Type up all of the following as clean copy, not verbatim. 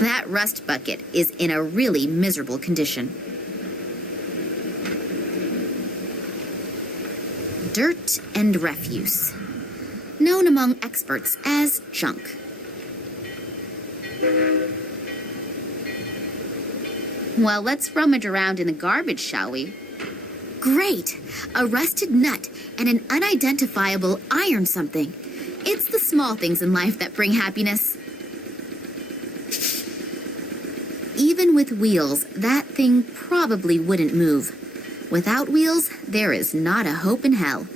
That rust bucket is in a really miserable condition. Dirt and refuse, known among experts as junk. Well, let's rummage around in the garbage, shall we? Great! A rusted nut and an unidentifiable iron something. It's the small things in life that bring happiness. Even with wheels, that thing probably wouldn't move. Without wheels, there is not a hope in hell.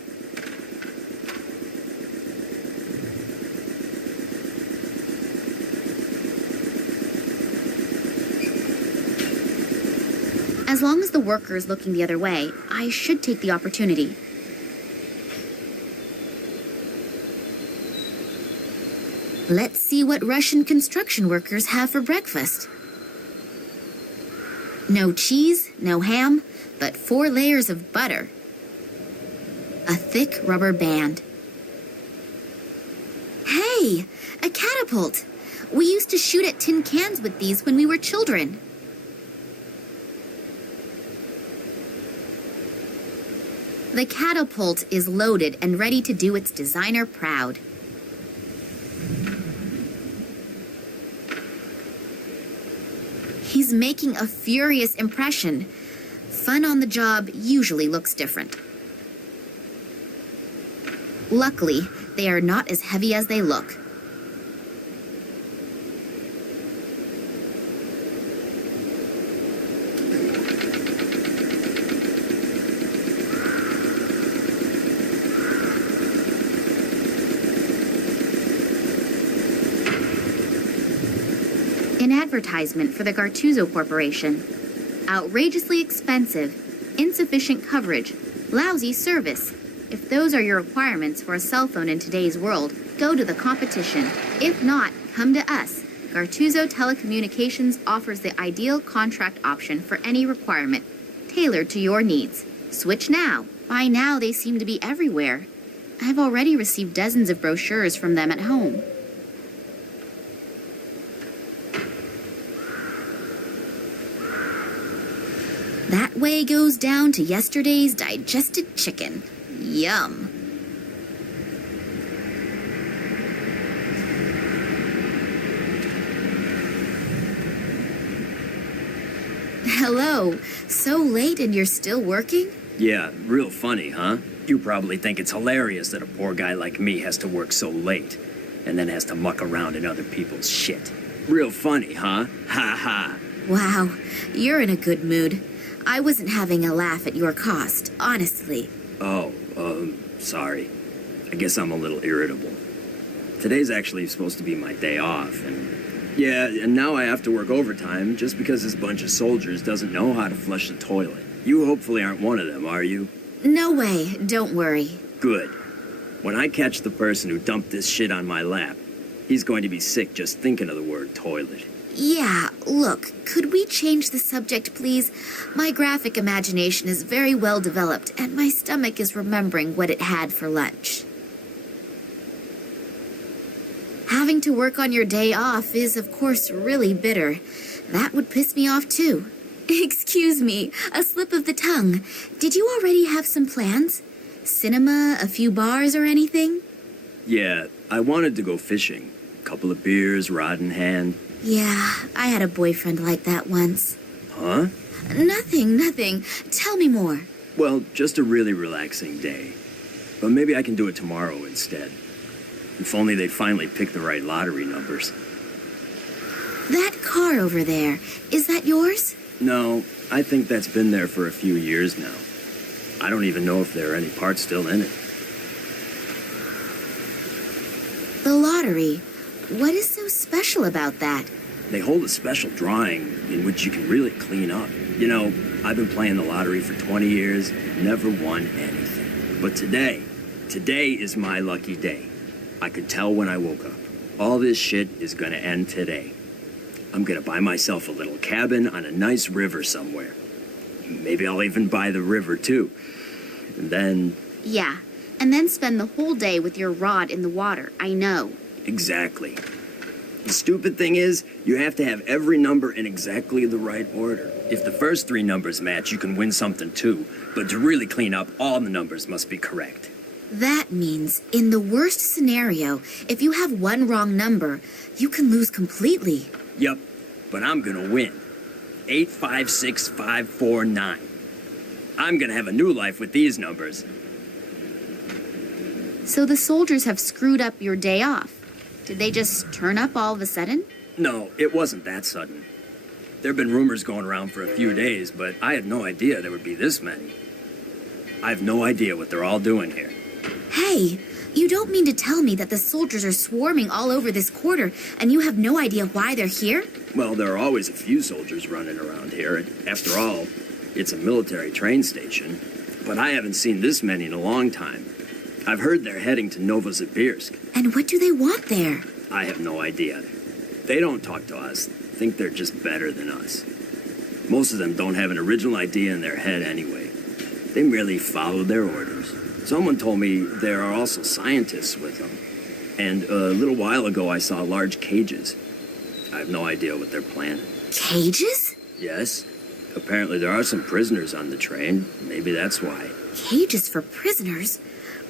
As long as the worker is looking the other way, I should take the opportunity. Let's see what Russian construction workers have for breakfast. No cheese, no ham, but 4 layers of butter. A thick rubber band. Hey, a catapult! We used to shoot at tin cans with these when we were children. The catapult is loaded and ready to do its designer proud. He's making a furious impression. Fun on the job usually looks different. Luckily, they are not as heavy as they look. An advertisement for the Gattuso Corporation. Outrageously expensive, insufficient coverage, lousy service. If those are your requirements for a cell phone in today's world, go to the competition. If not, come to us. Gattuso Telecommunications offers the ideal contract option for any requirement, tailored to your needs. Switch now. By now, they seem to be everywhere. I've already received dozens of brochures from them at home. That way goes down to yesterday's digested chicken. Yum. Hello. So late and you're still working? Yeah, real funny, huh? You probably think it's hilarious that a poor guy like me has to work so late and then has to muck around in other people's shit. Real funny, huh? Ha ha. Wow, you're in a good mood. I wasn't having a laugh at your cost, honestly. Oh, sorry. I guess I'm a little irritable. Today's actually supposed to be my day off, and now I have to work overtime just because this bunch of soldiers doesn't know how to flush the toilet. You hopefully aren't one of them, are you? No way, don't worry. Good. When I catch the person who dumped this shit on my lap, he's going to be sick just thinking of the word toilet. Yeah, look, could we change the subject, please? My graphic imagination is very well developed, and my stomach is remembering what it had for lunch. Having to work on your day off is, of course, really bitter. That would piss me off, too. Excuse me, a slip of the tongue. Did you already have some plans? Cinema, a few bars, or anything? Yeah, I wanted to go fishing. A couple of beers, rod in hand. Yeah, I had a boyfriend like that once. Huh? Nothing. Tell me more. Well, just a really relaxing day. But maybe I can do it tomorrow instead. If only they finally pick the right lottery numbers. That car over there, is that yours? No, I think that's been there for a few years now. I don't even know if there are any parts still in it. The lottery. What is so special about that? They hold a special drawing in which you can really clean up. You know, I've been playing the lottery for 20 years, never won anything. But today is my lucky day. I could tell when I woke up. All this shit is gonna end today. I'm gonna buy myself a little cabin on a nice river somewhere. Maybe I'll even buy the river too. And then... Yeah, and then spend the whole day with your rod in the water, I know. Exactly. The stupid thing is, you have to have every number in exactly the right order. If the first 3 numbers match, you can win something too. But to really clean up, all the numbers must be correct. That means, in the worst scenario, if you have one wrong number, you can lose completely. Yep, but I'm gonna win. 856549. I'm gonna have a new life with these numbers. So the soldiers have screwed up your day off. Did they just turn up all of a sudden? No, it wasn't that sudden. There've been rumors going around for a few days, but I had no idea there would be this many. I have no idea what they're all doing here. Hey, you don't mean to tell me that the soldiers are swarming all over this quarter and you have no idea why they're here? Well, there are always a few soldiers running around here. After all, it's a military train station. But I haven't seen this many in a long time. I've heard they're heading to Novosibirsk. And what do they want there? I have no idea. They don't talk to us. Think they're just better than us. Most of them don't have an original idea in their head anyway. They merely follow their orders. Someone told me there are also scientists with them. And a little while ago I saw large cages. I have no idea what they're planning. Cages? Yes. Apparently there are some prisoners on the train. Maybe that's why. Cages for prisoners?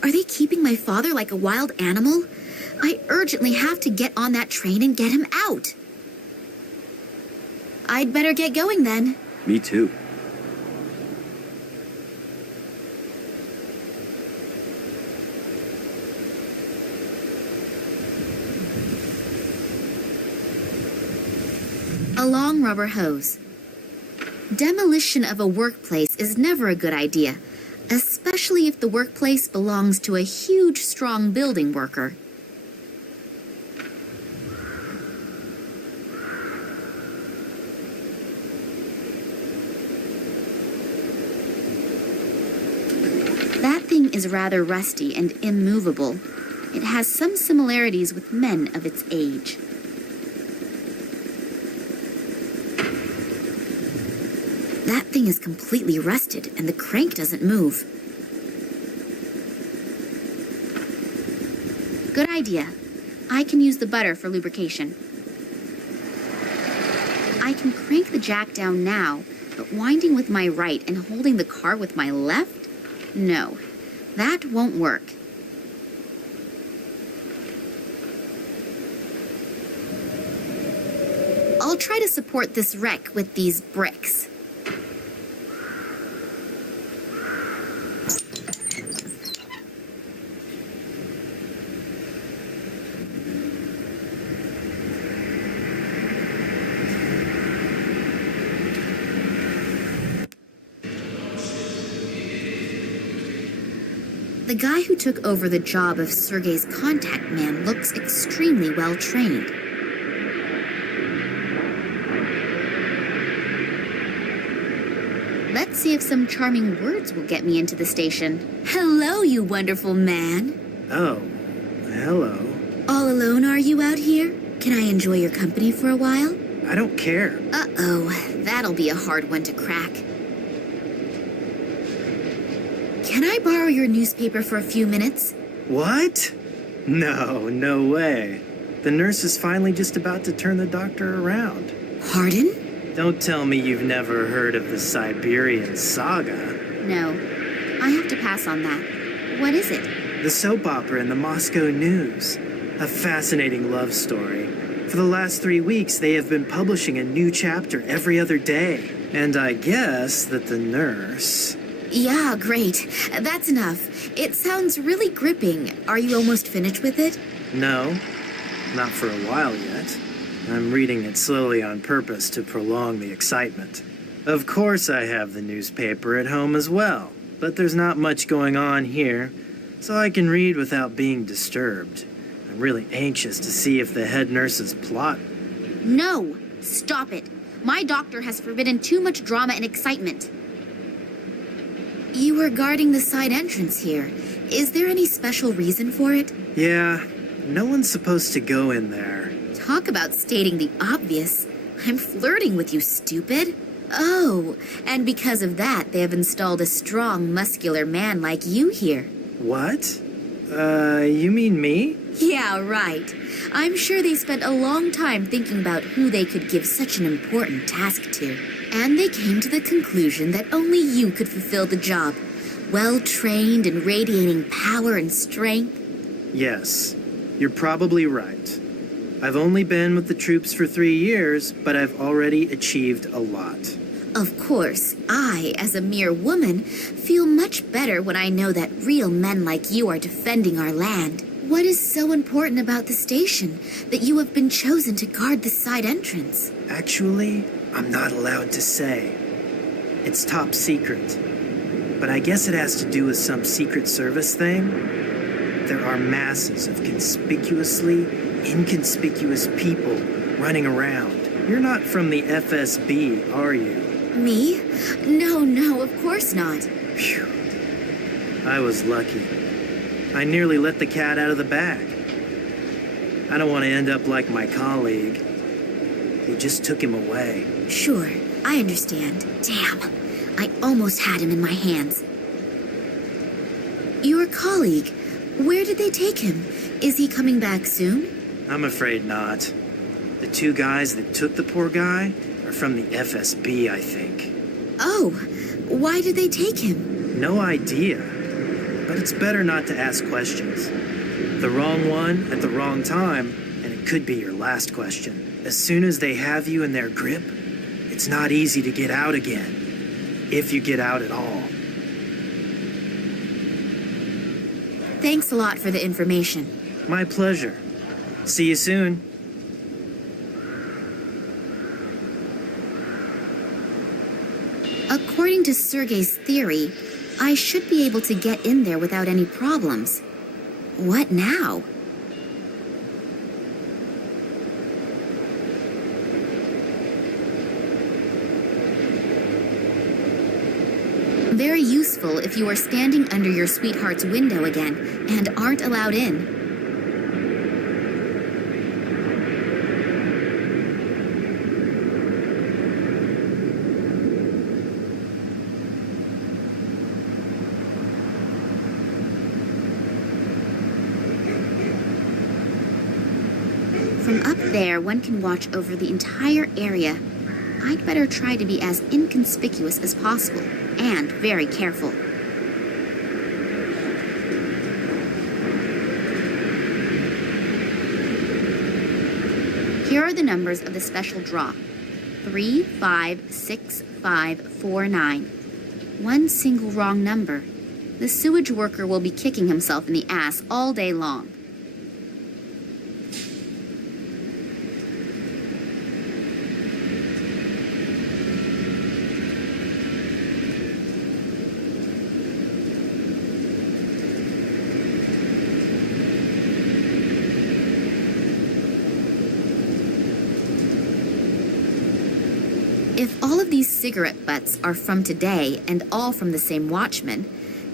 Are they keeping my father like a wild animal? I urgently have to get on that train and get him out. I'd better get going then. Me too. A long rubber hose. Demolition of a workplace is never a good idea, especially if the workplace belongs to a huge, strong building worker. That thing is rather rusty and immovable. It has some similarities with men of its age. That thing is completely rusted, and the crank doesn't move. Good idea. I can use the butter for lubrication. I can crank the jack down now, but winding with my right and holding the car with my left? No, that won't work. I'll try to support this wreck with these bricks. The guy who took over the job of Sergei's contact man looks extremely well trained. Let's see if some charming words will get me into the station. Hello, you wonderful man. Oh, hello. All alone are you out here? Can I enjoy your company for a while? I don't care. Uh-oh, that'll be a hard one to crack. Can I borrow your newspaper for a few minutes? What? No way. The nurse is finally just about to turn the doctor around. Pardon? Don't tell me you've never heard of the Siberian Saga. No, I have to pass on that. What is it? The soap opera in the Moscow News. A fascinating love story. For the last 3 weeks, they have been publishing a new chapter every other day. And I guess that the nurse... Yeah, great. That's enough. It sounds really gripping. Are you almost finished with it? No, not for a while yet. I'm reading it slowly on purpose to prolong the excitement. Of course I have the newspaper at home as well, but there's not much going on here, so I can read without being disturbed. I'm really anxious to see if the head nurse's plot... No! Stop it! My doctor has forbidden too much drama and excitement. You were guarding the side entrance here. Is there any special reason for it? Yeah, no one's supposed to go in there. Talk about stating the obvious. I'm flirting with you, stupid. Oh, and because of that, they have installed a strong, muscular man like you here. What? You mean me? Yeah, right. I'm sure they spent a long time thinking about who they could give such an important task to. And they came to the conclusion that only you could fulfill the job. Well-trained and radiating power and strength. Yes, you're probably right. I've only been with the troops for 3 years, but I've already achieved a lot. Of course, I, as a mere woman, feel much better when I know that real men like you are defending our land. What is so important about the station that you have been chosen to guard the side entrance? Actually, I'm not allowed to say. It's top secret. But I guess it has to do with some Secret Service thing. There are masses of conspicuously inconspicuous people running around. You're not from the FSB, are you? Me? No, of course not. Phew. I was lucky. I nearly let the cat out of the bag. I don't want to end up like my colleague. They just took him away. Sure, I understand. Damn, I almost had him in my hands. Your colleague, where did they take him? Is he coming back soon? I'm afraid not. The 2 guys that took the poor guy are from the FSB, I think. Oh, why did they take him? No idea. But it's better not to ask questions. The wrong one at the wrong time, and it could be your last question. As soon as they have you in their grip, it's not easy to get out again. If you get out at all. Thanks a lot for the information. My pleasure. See you soon. According to Sergei's theory, I should be able to get in there without any problems. What now? Very useful if you are standing under your sweetheart's window again and aren't allowed in. From up there, one can watch over the entire area. I'd better try to be as inconspicuous as possible, and very careful. Here are the numbers of the special draw. 356549. One single wrong number. The sewage worker will be kicking himself in the ass all day long. If all of these cigarette butts are from today and all from the same watchman,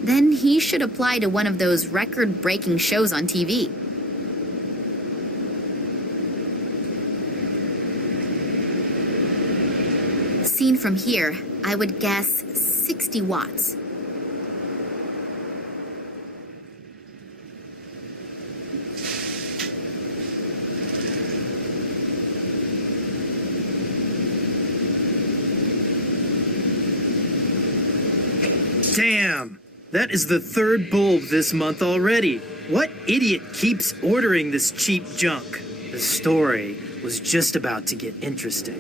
then he should apply to one of those record-breaking shows on TV. Seen from here, I would guess 60 watts. Damn! That is the 3rd bulb this month already. What idiot keeps ordering this cheap junk? The story was just about to get interesting.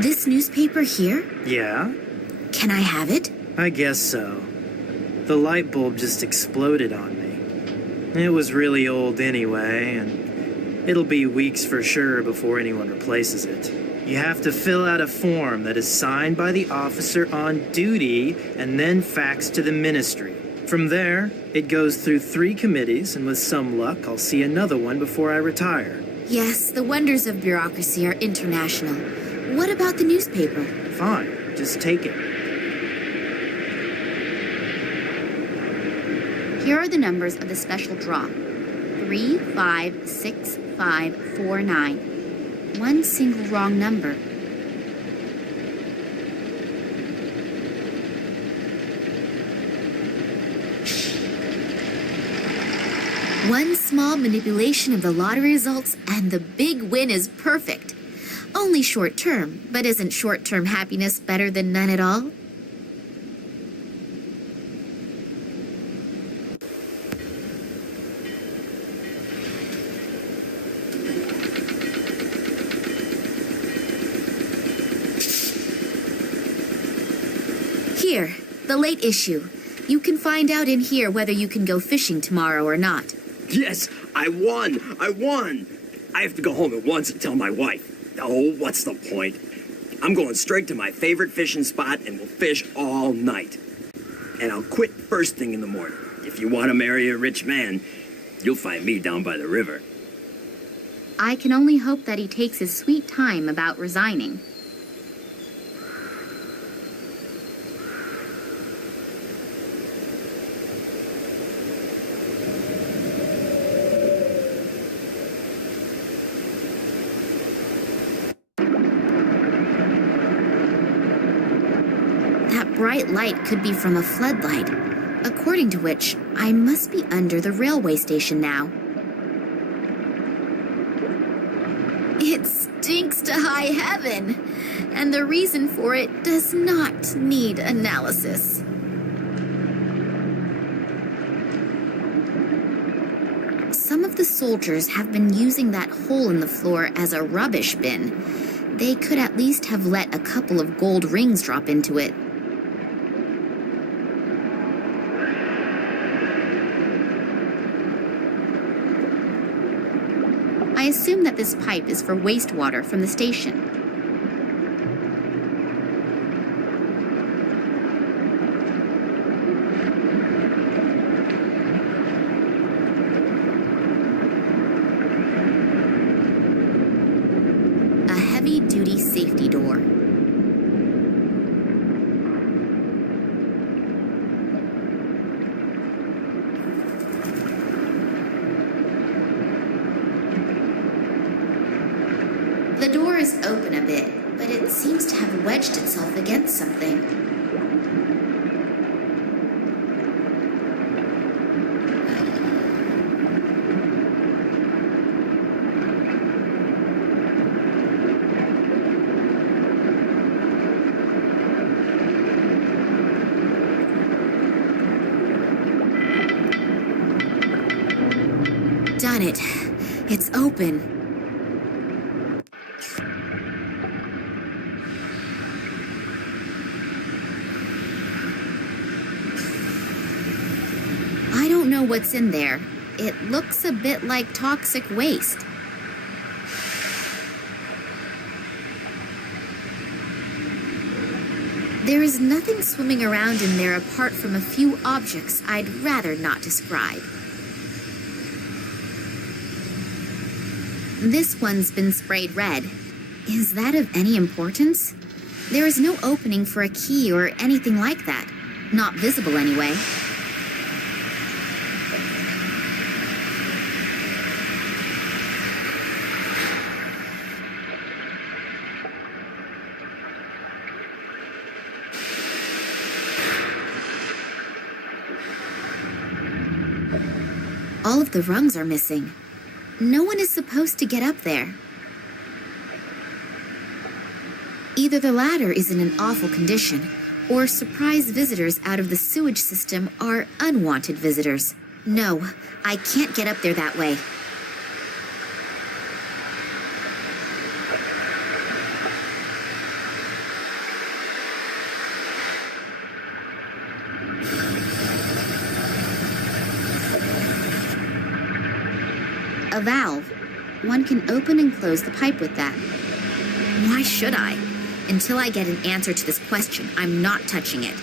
This newspaper here? Yeah? Can I have it? I guess so. The light bulb just exploded on me. It was really old anyway, and it'll be weeks for sure before anyone replaces it. You have to fill out a form that is signed by the officer on duty and then faxed to the ministry. From there, it goes through 3 committees, and with some luck, I'll see another one before I retire. Yes, the wonders of bureaucracy are international. What about the newspaper? Fine, just take it. Here are the numbers of the special draw. 356549. One single wrong number. One small manipulation of the lottery results and the big win is perfect. Only short term, but isn't short-term happiness better than none at all? Here, the late issue. You can find out in here whether you can go fishing tomorrow or not. Yes, I won! I won! I have to go home at once and tell my wife. Oh, what's the point? I'm going straight to my favorite fishing spot and we'll fish all night. And I'll quit first thing in the morning. If you want to marry a rich man, you'll find me down by the river. I can only hope that he takes his sweet time about resigning. That bright light could be from a floodlight, according to which I must be under the railway station now. It stinks to high heaven, and the reason for it does not need analysis. Some of the soldiers have been using that hole in the floor as a rubbish bin. They could at least have let a couple of gold rings drop into it. I assume that this pipe is for wastewater from the station. A heavy-duty safety door. The door is open a bit, but it seems to have wedged itself against something. Done it. It's open. I don't know what's in there. It looks a bit like toxic waste. There is nothing swimming around in there apart from a few objects I'd rather not describe. This one's been sprayed red. Is that of any importance? There is no opening for a key or anything like that. Not visible anyway. All of the rungs are missing. No one is supposed to get up there. Either the ladder is in an awful condition, or surprise visitors out of the sewage system are unwanted visitors. No, I can't get up there that way. A valve. One can open and close the pipe with that. Why should I? Until I get an answer to this question, I'm not touching it.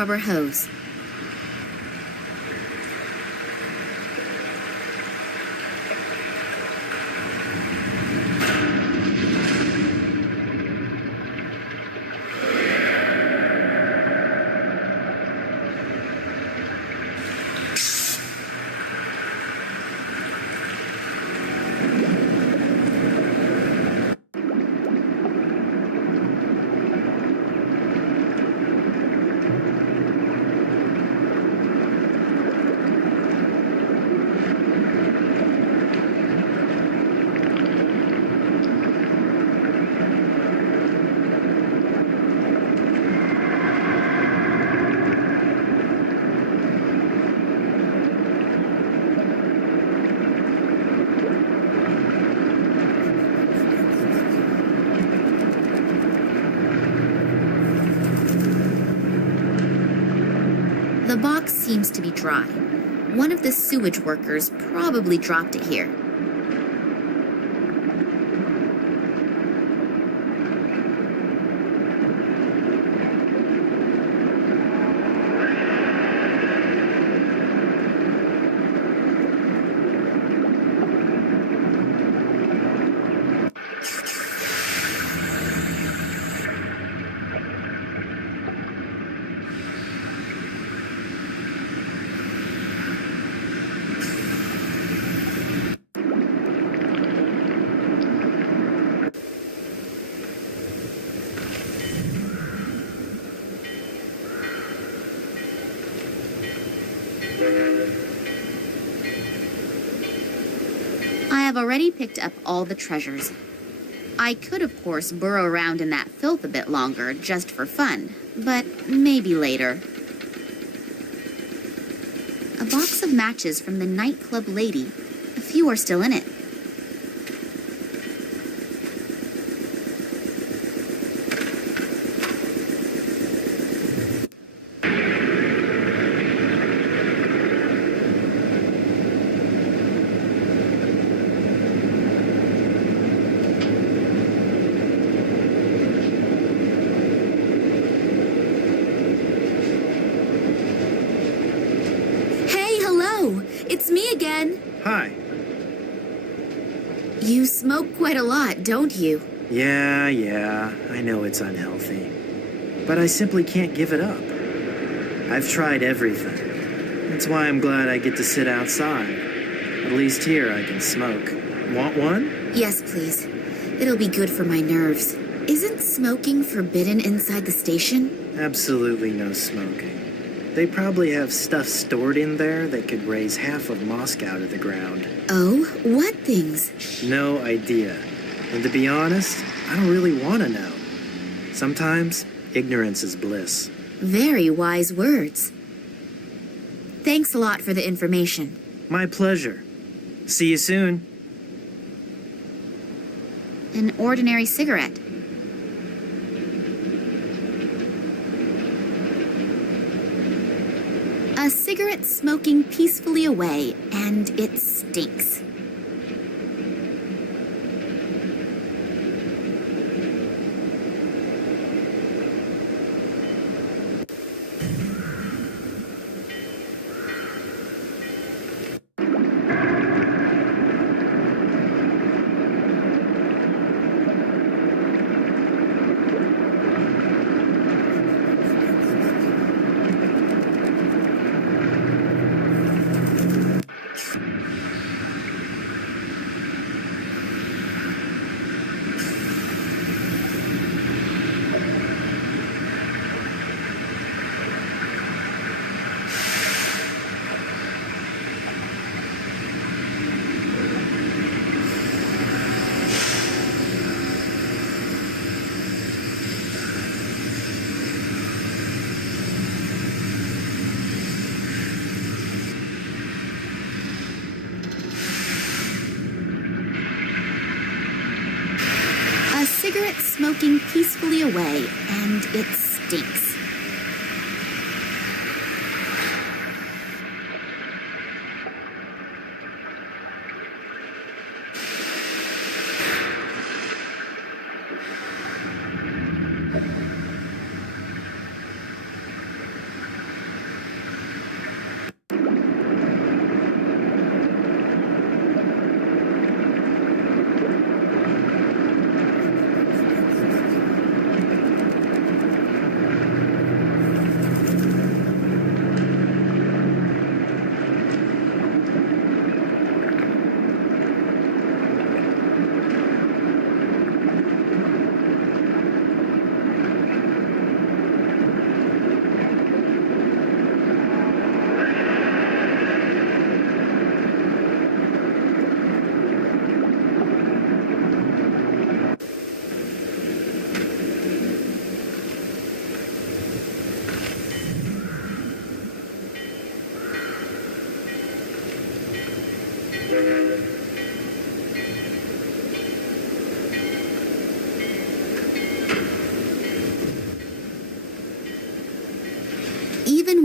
rubber hose. The box seems to be dry. One of the sewage workers probably dropped it here. I have already picked up all the treasures. I could, of course, burrow around in that filth a bit longer, just for fun, but maybe later. A box of matches from the nightclub lady. A few are still in it. It's me again. Hi. You smoke quite a lot, don't you? Yeah, I know it's unhealthy. But I simply can't give it up. I've tried everything. That's why I'm glad I get to sit outside. At least here I can smoke. Want one? Yes, please. It'll be good for my nerves. Isn't smoking forbidden inside the station? Absolutely no smoking. They probably have stuff stored in there that could raise half of Moscow to the ground. Oh, what things? No idea. And to be honest, I don't really want to know. Sometimes, ignorance is bliss. Very wise words. Thanks a lot for the information. My pleasure. See you soon. An ordinary cigarette. A cigarette smoking peacefully away, and it stinks. A cigarette smoking peacefully away, and it stinks.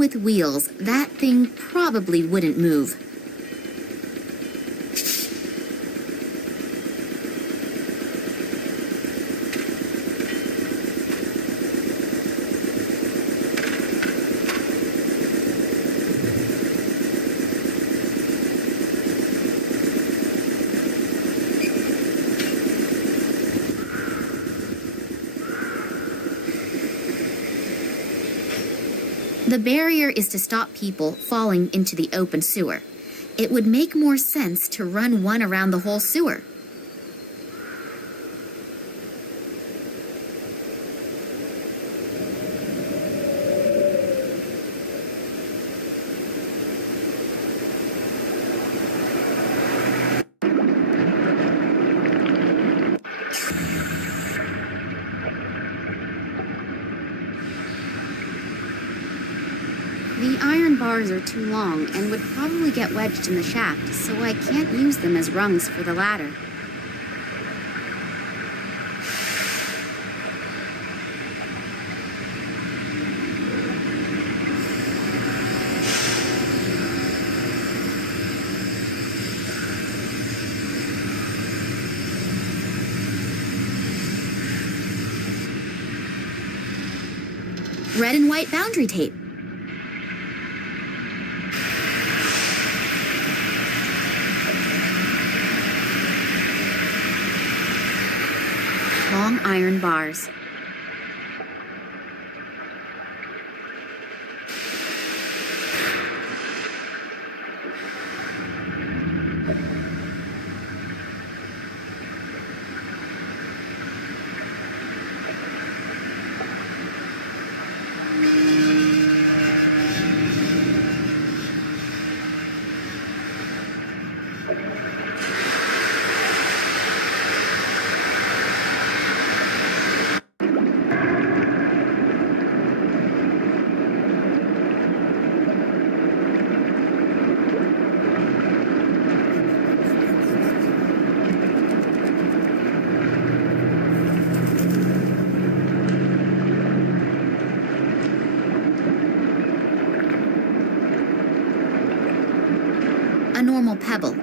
with wheels, that thing probably wouldn't move. The barrier is to stop people falling into the open sewer. It would make more sense to run one around the whole sewer. The iron bars are too long and would probably get wedged in the shaft, so I can't use them as rungs for the ladder. Red and white boundary tape. Long iron bars. A normal pebble.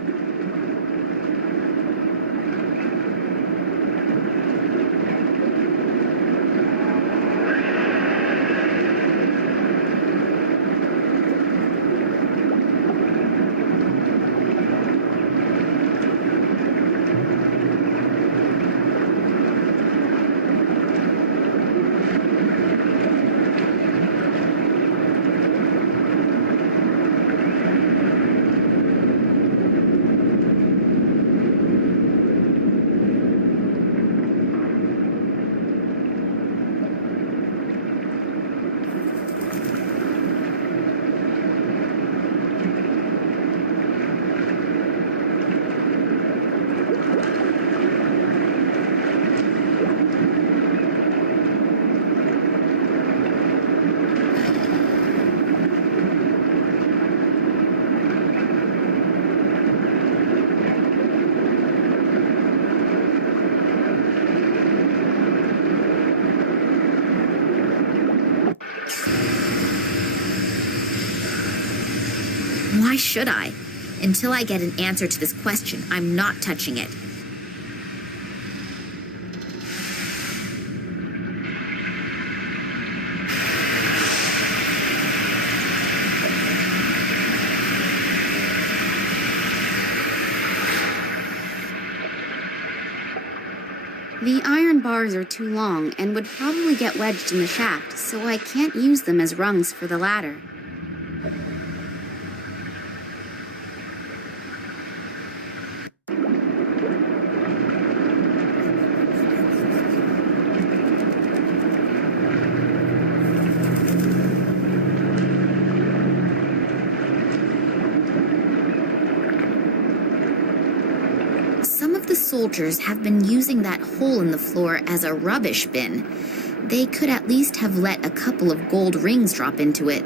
Why should I? Until I get an answer to this question, I'm not touching it. The iron bars are too long and would probably get wedged in the shaft, so I can't use them as rungs for the ladder. Some of the soldiers have been using that hole in the floor as a rubbish bin. They could at least have let a couple of gold rings drop into it.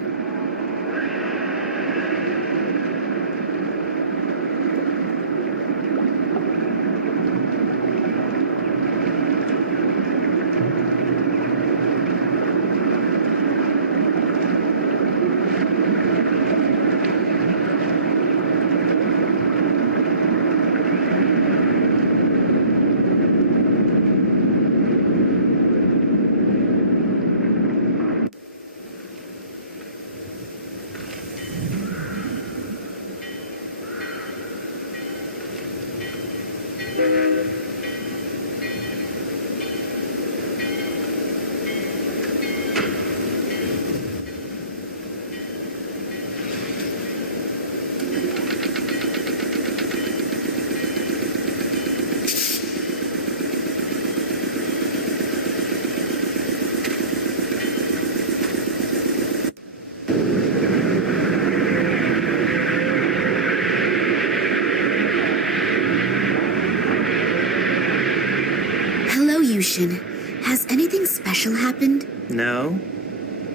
commotion. Has anything special happened? No,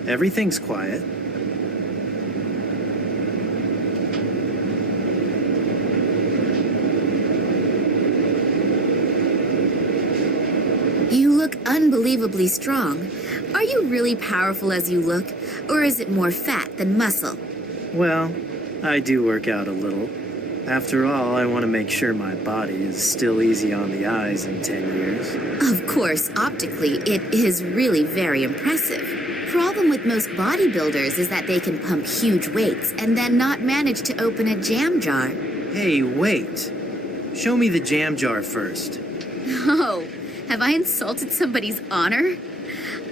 everything's quiet. You look unbelievably strong. Are you really powerful as you look, or is it more fat than muscle? Well, I do work out a little. After all, I want to make sure my body is still easy on the eyes in 10 years. Of course, optically, it is really very impressive. Problem with most bodybuilders is that they can pump huge weights and then not manage to open a jam jar. Hey, wait. Show me the jam jar first. Oh, have I insulted somebody's honor?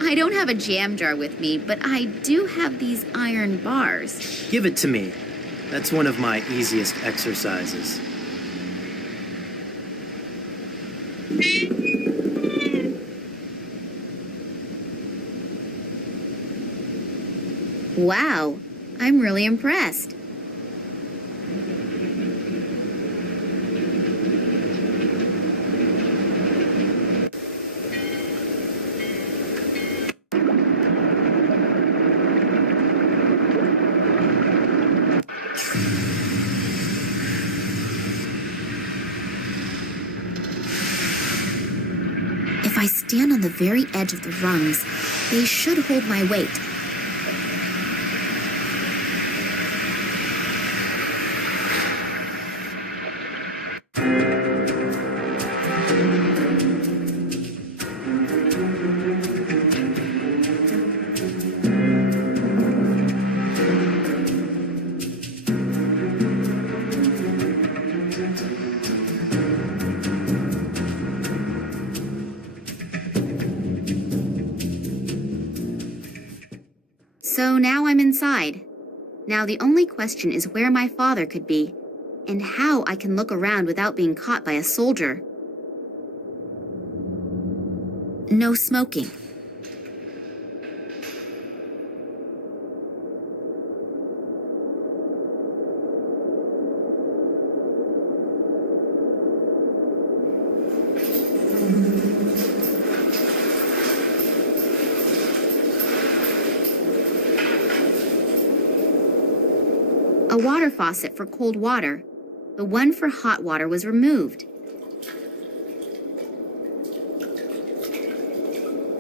I don't have a jam jar with me, but I do have these iron bars. Give it to me. That's one of my easiest exercises. Wow, I'm really impressed. If I stand on the very edge of the rungs, they should hold my weight. So now I'm inside. Now the only question is where my father could be, and how I can look around without being caught by a soldier. No smoking. A water faucet for cold water. The one for hot water was removed.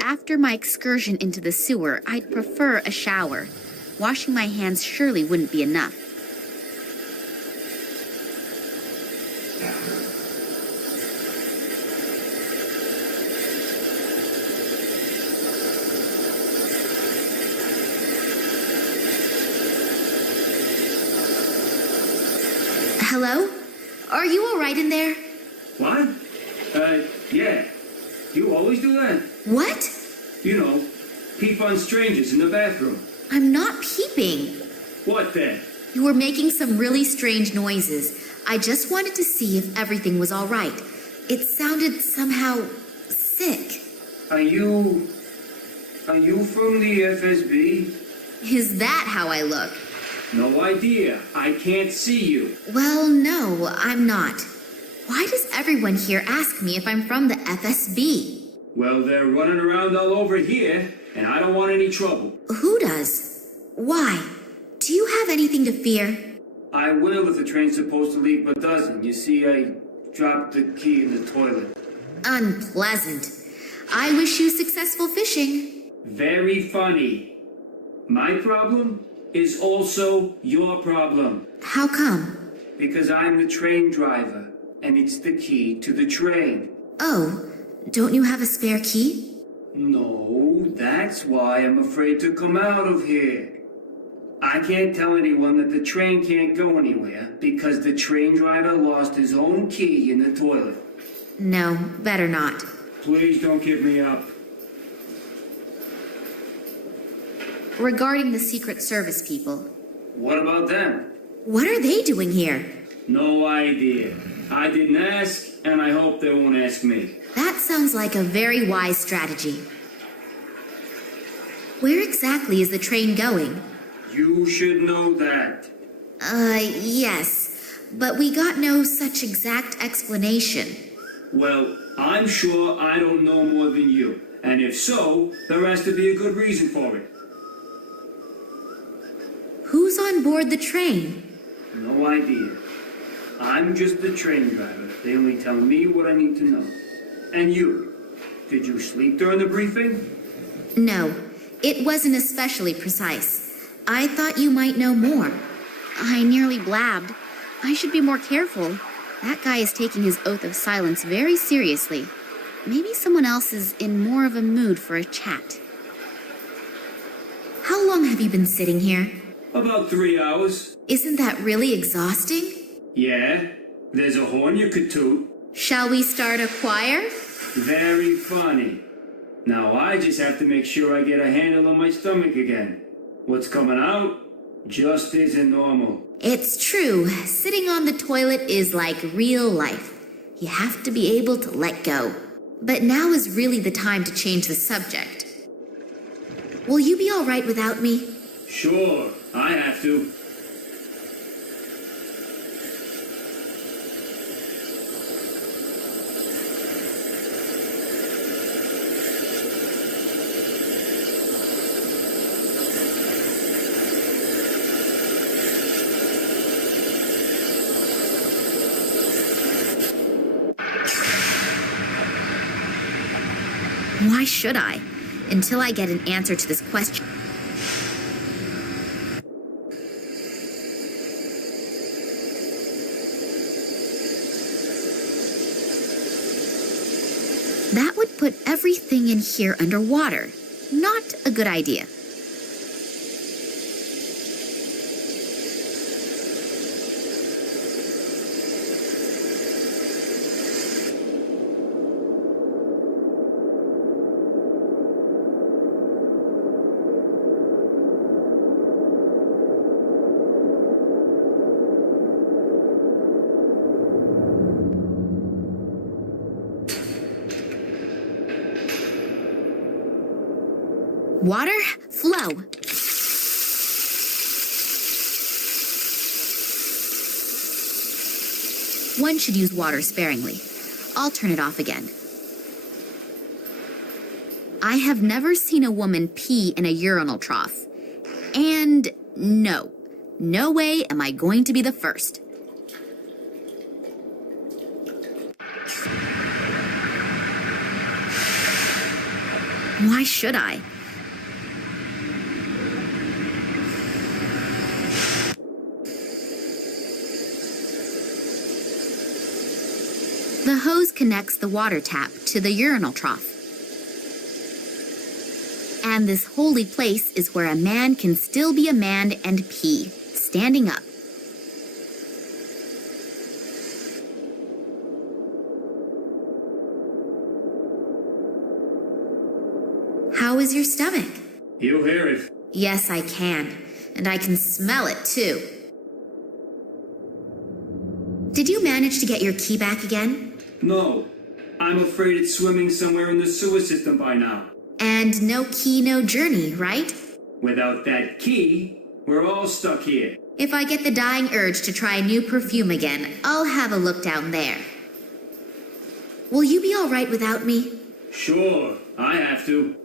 After my excursion into the sewer, I'd prefer a shower. Washing my hands surely wouldn't be enough. Hello? Are you all right in there? What? Yeah. You always do that? What? You know, peep on strangers in the bathroom. I'm not peeping. What then? You were making some really strange noises. I just wanted to see if everything was all right. It sounded somehow sick. Are you from the FSB? Is that how I look? No idea. I can't see you. Well, no, I'm not. Why does everyone here ask me if I'm from the FSB? Well, they're running around all over here, and I don't want any trouble. Who does? Why? Do you have anything to fear? I will if the train's supposed to leave, but doesn't. You see, I dropped the key in the toilet. Unpleasant. I wish you successful fishing. Very funny. My problem is also your problem. How come? Because I'm the train driver, and it's the key to the train. Oh, don't you have a spare key? No, that's why I'm afraid to come out of here. I can't tell anyone that the train can't go anywhere because the train driver lost his own key in the toilet. No, better not. Please don't get me up. Regarding the Secret Service people, What about them? what are they doing here? No idea. I didn't ask, and I hope they won't ask me. That sounds like a very wise strategy. Where exactly is the train going? You should know that. Yes, but we got no such exact explanation. Well, I'm sure I don't know more than you. And if so, there has to be a good reason for it. Who's on board the train? No idea. I'm just the train driver. They only tell me what I need to know. And you? Did you sleep during the briefing? No, it wasn't especially precise. I thought you might know more. I nearly blabbed. I should be more careful. That guy is taking his oath of silence very seriously. Maybe someone else is in more of a mood for a chat. How long have you been sitting here? About 3 hours. Isn't that really exhausting? Yeah, there's a horn you could toot. Shall we start a choir? Very funny. Now I just have to make sure I get a handle on my stomach again. What's coming out just isn't normal. It's true. Sitting on the toilet is like real life. You have to be able to let go. But now is really the time to change the subject. Will you be all right without me? Sure, I have to. Why should I? Until I get an answer to this question. That would put everything in here underwater. Not a good idea. Water, flow. One should use water sparingly. I'll turn it off again. I have never seen a woman pee in a urinal trough. And no way am I going to be the first. Why should I? The hose connects the water tap to the urinal trough. And this holy place is where a man can still be a man and pee, standing up. How is your stomach? You hear it. Yes, I can. And I can smell it, too. Did you manage to get your key back again? No. I'm afraid it's swimming somewhere in the sewer system by now. And no key, no journey, right? Without that key, we're all stuck here. If I get the dying urge to try new perfume again, I'll have a look down there. Will you be all right without me? Sure, I have to.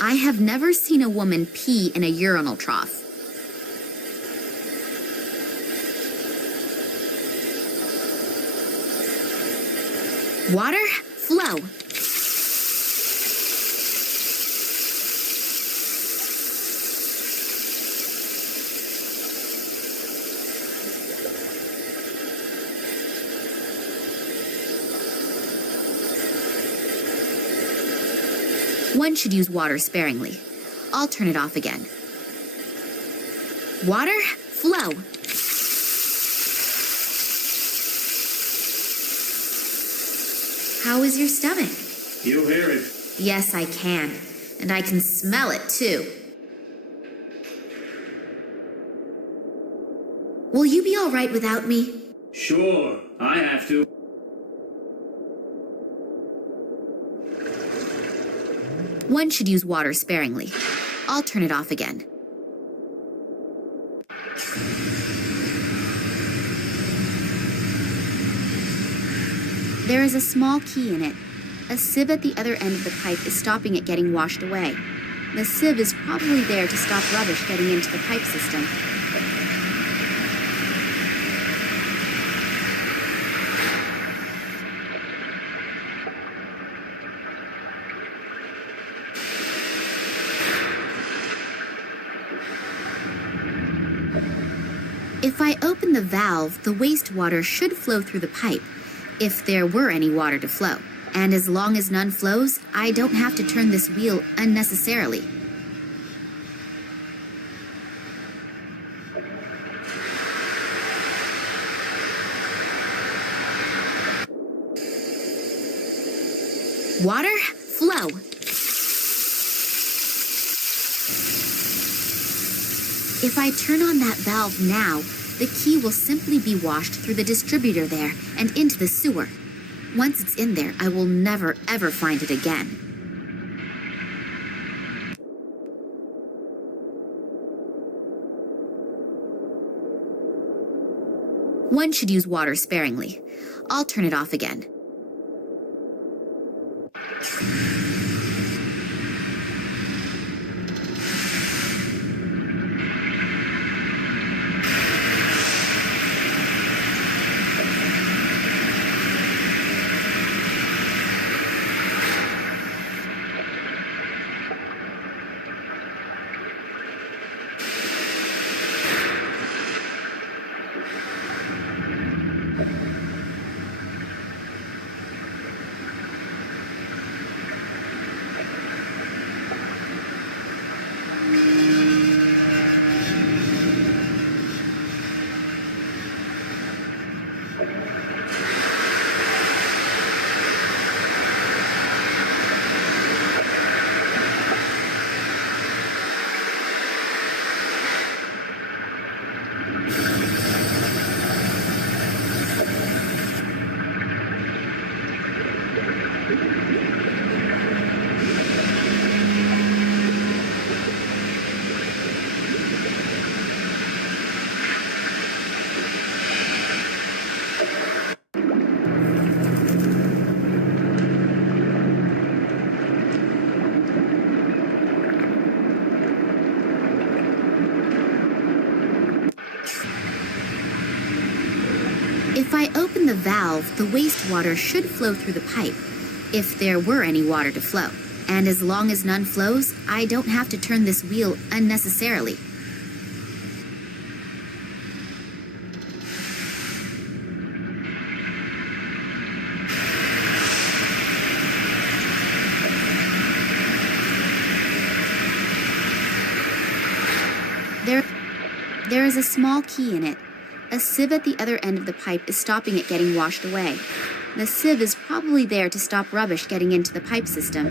I have never seen a woman pee in a urinal trough. Water, flow. One should use water sparingly. I'll turn it off again. Water, flow. How is your stomach? You hear it. Yes, I can. And I can smell it, too. Will you be all right without me? Sure, I have to. One should use water sparingly. I'll turn it off again. There is a small key in it. A sieve at the other end of the pipe is stopping it getting washed away. The sieve is probably there to stop rubbish getting into the pipe system. If I open the valve, the wastewater should flow through the pipe, if there were any water to flow. And as long as none flows, I don't have to turn this wheel unnecessarily. Water, flow. If I turn on that valve now, the key will simply be washed through the distributor there and into the sewer. Once it's in there, I will never ever find it again. One should use water sparingly. I'll turn it off again. If I open the valve, the wastewater should flow through the pipe, if there were any water to flow. And as long as none flows, I don't have to turn this wheel unnecessarily. There is a small key in it. A sieve at the other end of the pipe is stopping it getting washed away. The sieve is probably there to stop rubbish getting into the pipe system.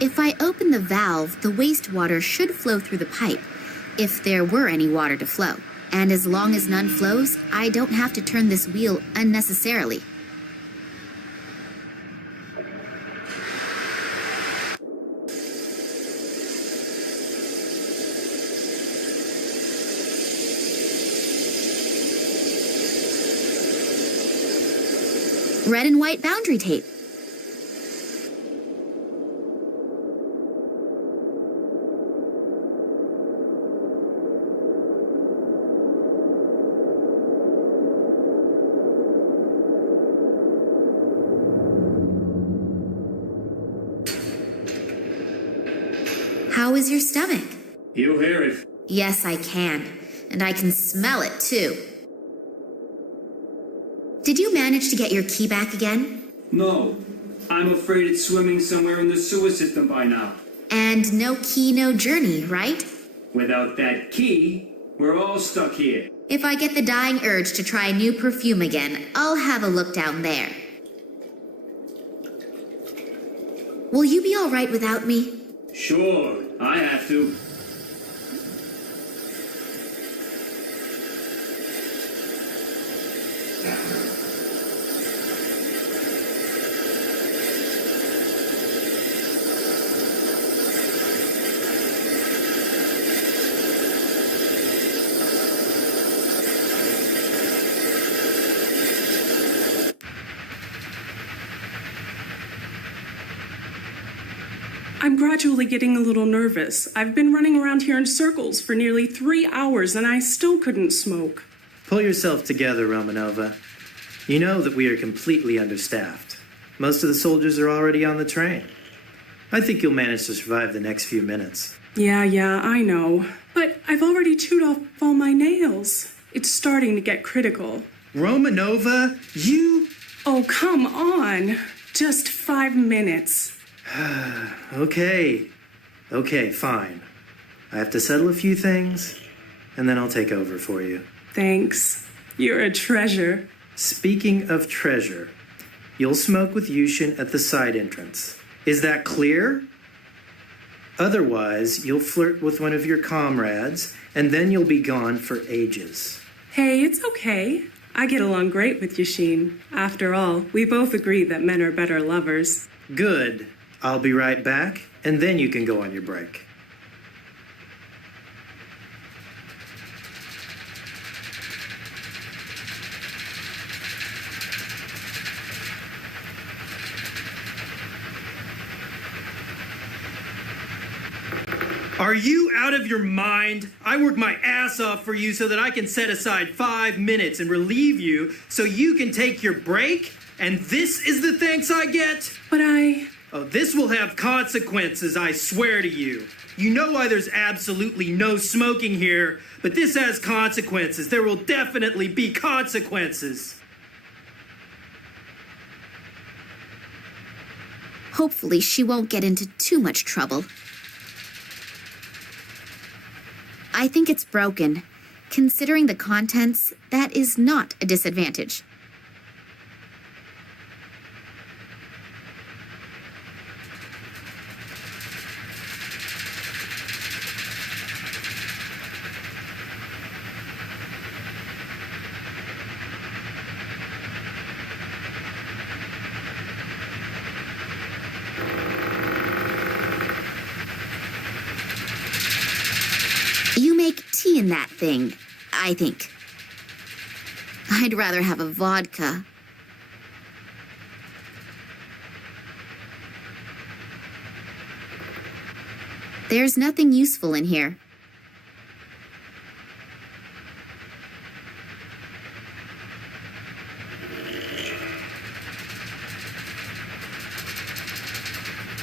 If I open the valve, the wastewater should flow through the pipe, if there were any water to flow. And as long as none flows, I don't have to turn this wheel unnecessarily. Red and white boundary tape. How is your stomach? You hear it. Yes, I can. And I can smell it, too. Did you manage to get your key back again? No. I'm afraid it's swimming somewhere in the sewer system by now. And no key, no journey, right? Without that key, we're all stuck here. If I get the dying urge to try new perfume again, I'll have a look down there. Will you be all right without me? Sure, I have to. gradually getting a little nervous. I've been running around here in circles for nearly 3 hours and I still couldn't smoke. Pull yourself together, Romanova. You know that we are completely understaffed. Most of the soldiers are already on the train. I think you'll manage to survive the next few minutes. Yeah, I know. But I've already chewed off all my nails. It's starting to get critical. Romanova, you... Oh, come on. Just 5 minutes. Okay, fine. I have to settle a few things, and then I'll take over for you. Thanks. You're a treasure. Speaking of treasure, you'll smoke with Yushin at the side entrance. Is that clear? Otherwise, you'll flirt with one of your comrades, and then you'll be gone for ages. Hey, it's okay. I get along great with Yushin. After all, we both agree that men are better lovers. Good. I'll be right back, and then you can go on your break. Are you out of your mind? I work my ass off for you so that I can set aside 5 minutes and relieve you so you can take your break? And this is the thanks I get? But Oh, this will have consequences, I swear to you. You know why there's absolutely no smoking here, but this has consequences. There will definitely be consequences. Hopefully, she won't get into too much trouble. I think it's broken. Considering the contents, that is not a disadvantage. You make tea in that thing, I think. I'd rather have a vodka. There's nothing useful in here.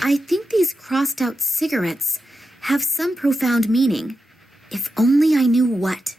I think these crossed-out cigarettes have some profound meaning. If only I knew what.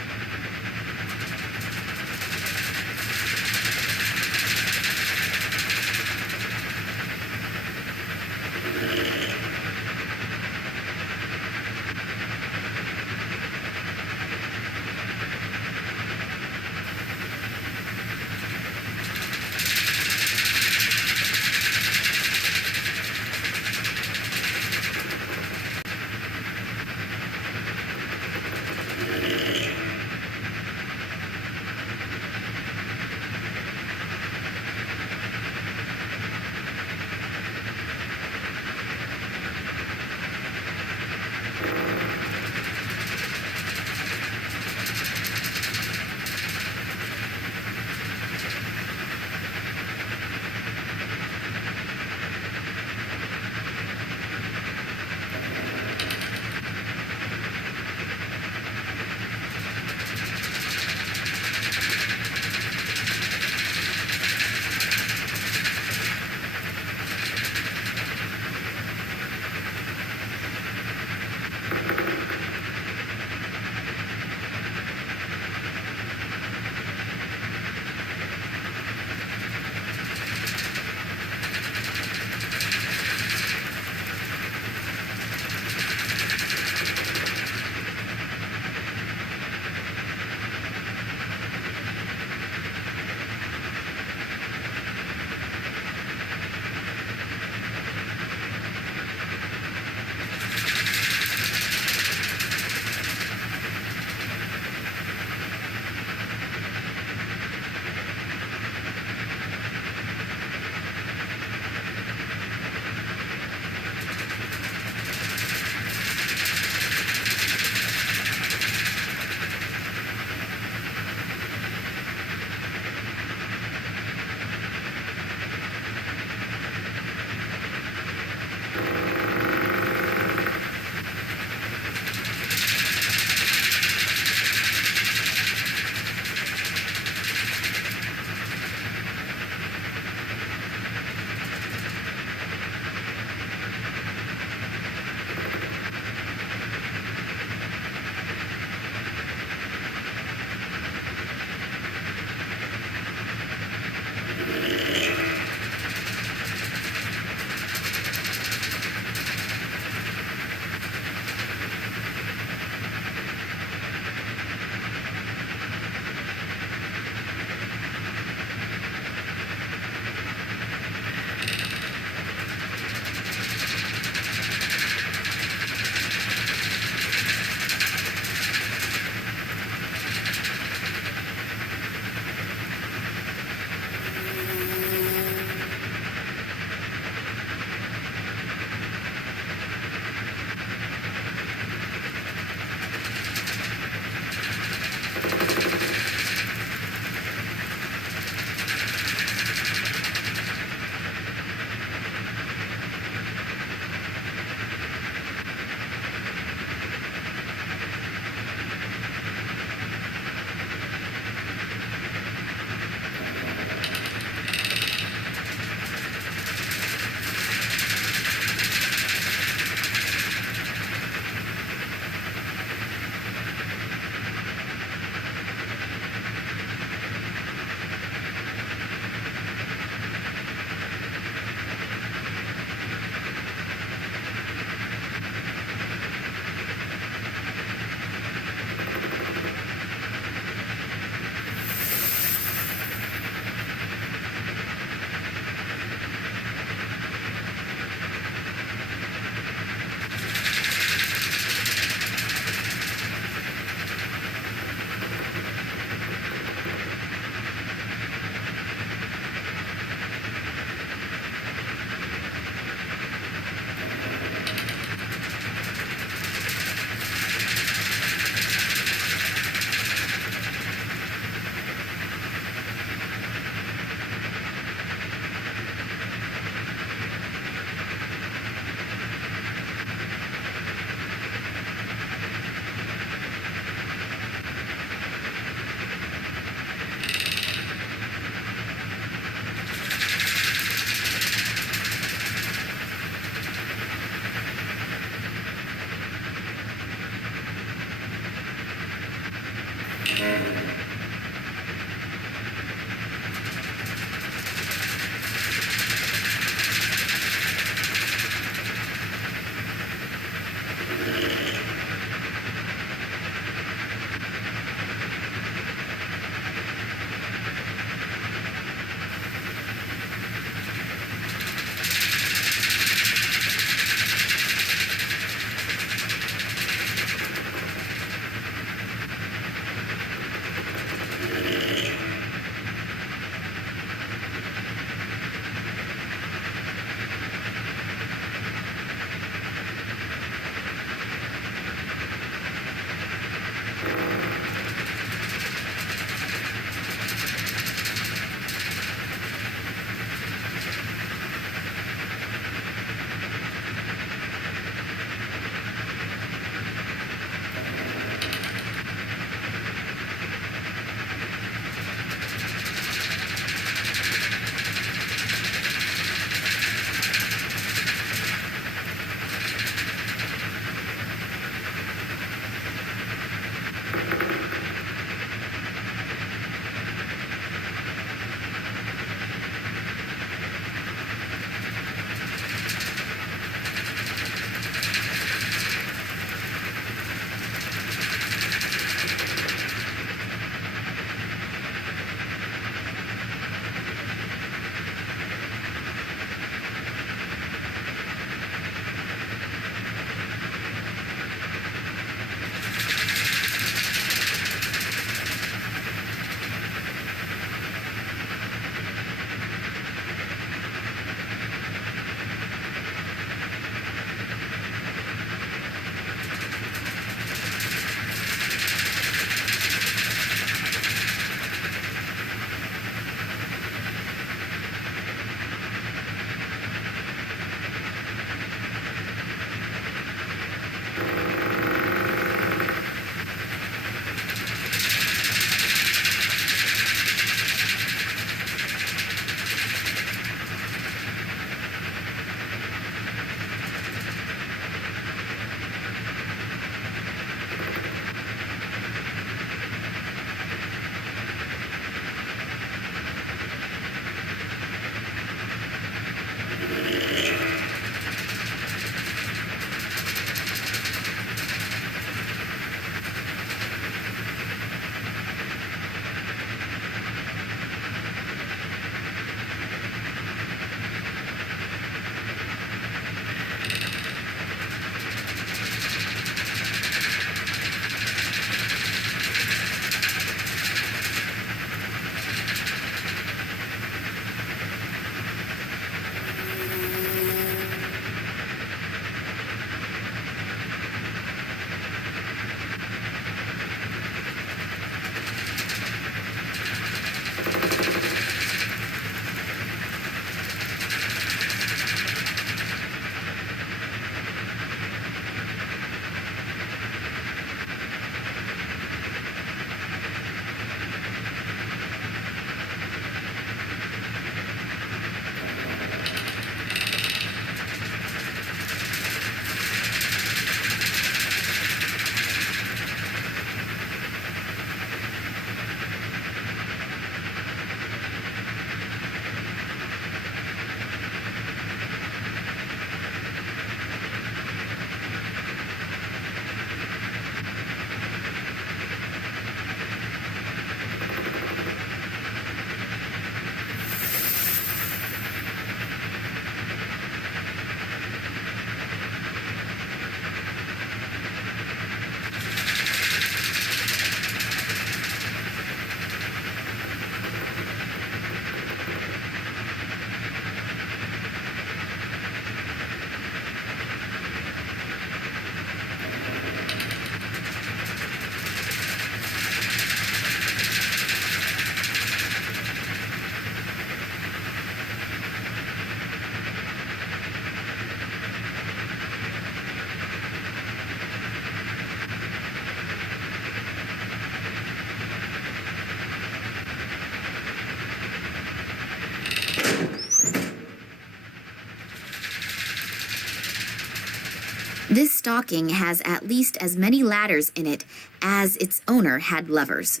This stocking has at least as many ladders in it as its owner had lovers.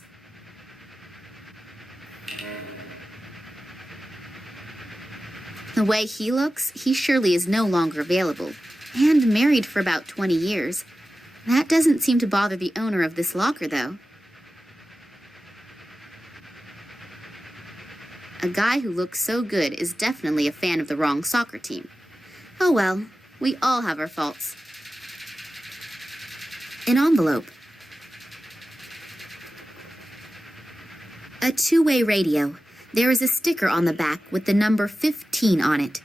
The way he looks, he surely is no longer available, and married for about 20 years. That doesn't seem to bother the owner of this locker, though. A guy who looks so good is definitely a fan of the wrong soccer team. Oh well, we all have our faults. An envelope. A two-way radio. There is a sticker on the back with the number 15 on it.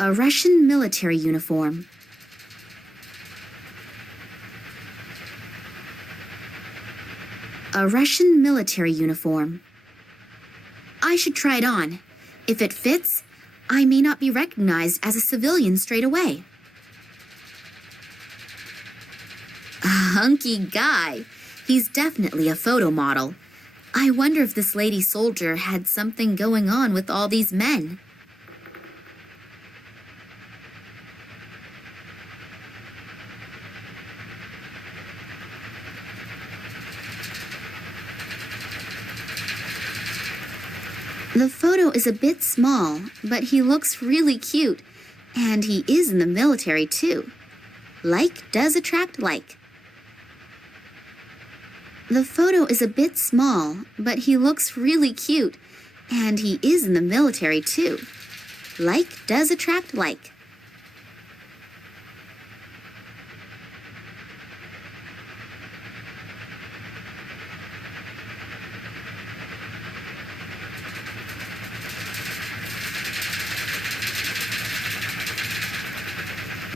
A Russian military uniform. A Russian military uniform. I should try it on. If it fits, I may not be recognized as a civilian straight away. A hunky guy. He's definitely a photo model. I wonder if this lady soldier had something going on with all these men. The photo is a bit small, but he looks really cute. And he is in the military, too. Like does attract like. The photo is a bit small, but he looks really cute. And he is in the military, too. Like does attract like.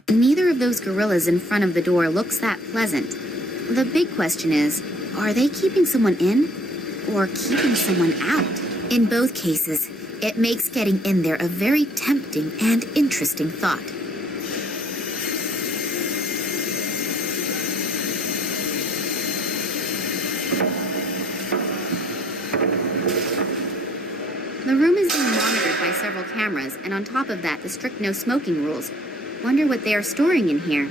Neither of those gorillas in front of the door looks that pleasant. The big question is, are they keeping someone in or keeping someone out? In both cases, it makes getting in there a very tempting and interesting thought. The room is being monitored by several cameras, and on top of that, the strict no smoking rules. Wonder what they are storing in here.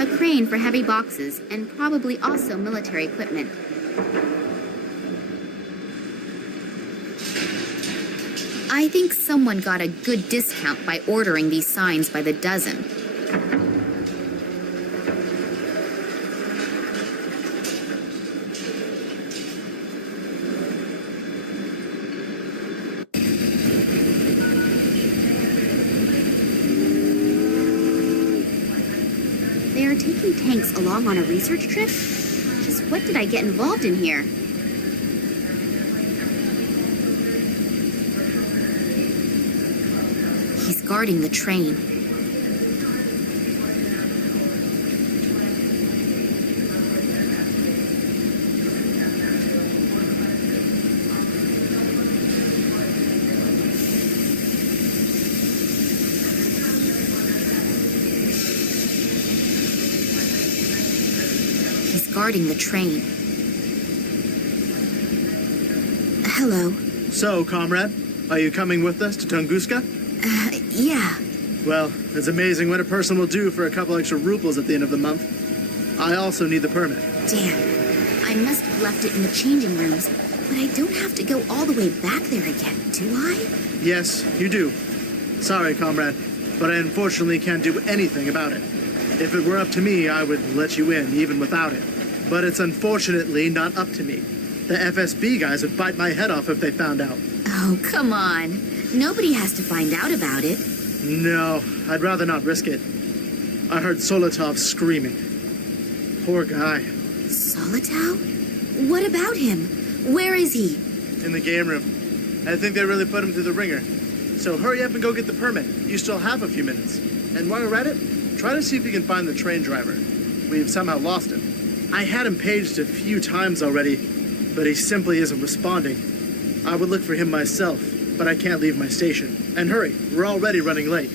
A crane for heavy boxes, and probably also military equipment. I think someone got a good discount by ordering these signs by the dozen. They are taking tanks along on a research trip? Just what did I get involved in here? He's guarding the train. He's guarding the train. Hello. So, comrade, are you coming with us to Tunguska? Yeah. Well, it's amazing what a person will do for a couple extra rubles at the end of the month. I also need the permit. Damn. I must have left it in the changing rooms, but I don't have to go all the way back there again, do I? Yes, you do. Sorry, comrade, but I unfortunately can't do anything about it. If it were up to me, I would let you in, even without it. But it's unfortunately not up to me. The FSB guys would bite my head off if they found out. Oh, come on. Nobody has to find out about it. No, I'd rather not risk it. I heard Solotov screaming. Poor guy. Solotov? What about him? Where is he? In the game room. I think they really put him through the ringer. So hurry up and go get the permit. You still have a few minutes. And while you're at it, Try to see if you can find the train driver. We've somehow lost him. I had him paged a few times already, but he simply isn't responding. I would look for him myself, but I can't leave my station. And hurry, we're already running late.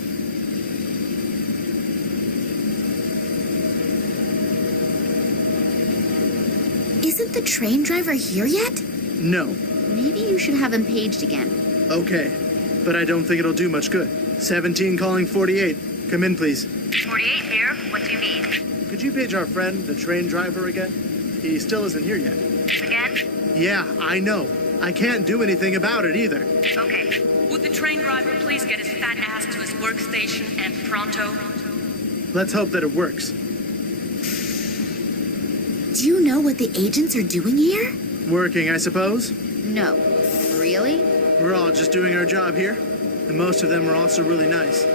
Isn't the train driver here yet? No. Maybe you should have him paged again. Okay, but I don't think it'll do much good. 17 calling 48. Come in, please. 48 here. What do you need? Could you page our friend, the train driver, again? He still isn't here yet. Again? Yeah, I know. I can't do anything about it either. Okay. Would the train driver please get his fat ass to his workstation and pronto? Let's hope that it works. Do you know what the agents are doing here? Working, I suppose? No. Really? We're all just doing our job here. And most of them are also really nice.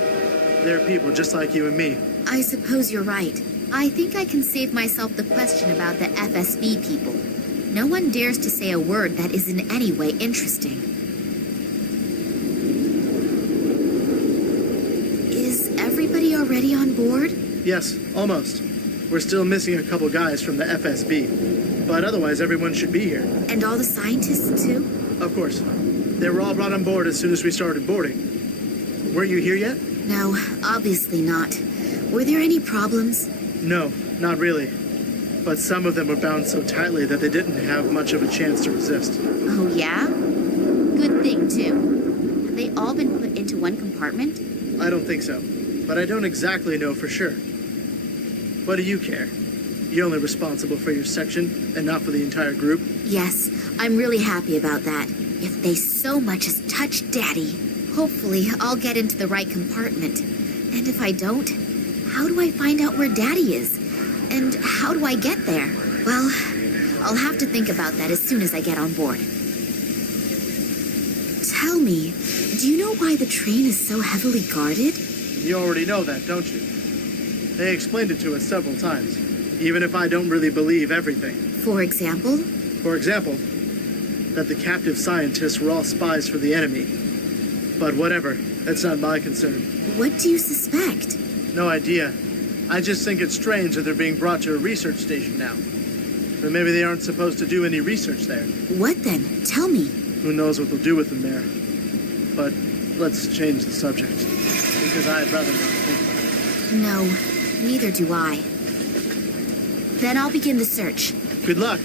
They're people just like you and me. I suppose you're right. I think I can save myself the question about the FSB people. No one dares to say a word that is in any way interesting. Is everybody already on board? Yes, almost. We're still missing a couple guys from the FSB. But otherwise, everyone should be here. And all the scientists, too? Of course. They were all brought on board as soon as we started boarding. Weren't you here yet? No, obviously not. Were there any problems? No, not really. But some of them were bound so tightly that they didn't have much of a chance to resist. Oh, yeah? Good thing, too. Have they all been put into one compartment? I don't think so. But I don't exactly know for sure. What do you care? You're only responsible for your section and not for the entire group? Yes, I'm really happy about that. If they so much as touch Daddy, hopefully I'll get into the right compartment. And if I don't, how do I find out where Daddy is? And how do I get there? Well, I'll have to think about that as soon as I get on board. Tell me, do you know why the train is so heavily guarded? You already know that, don't you? They explained it to us several times, even if I don't really believe everything. For example? For example, that the captive scientists were all spies for the enemy. But whatever, that's not my concern. What do you suspect? No idea. I just think it's strange that they're being brought to a research station now. Or maybe they aren't supposed to do any research there. What then? Tell me. Who knows what they'll do with them there. But let's change the subject, because I'd rather not think about it. No, neither do I. Then I'll begin the search. Good luck.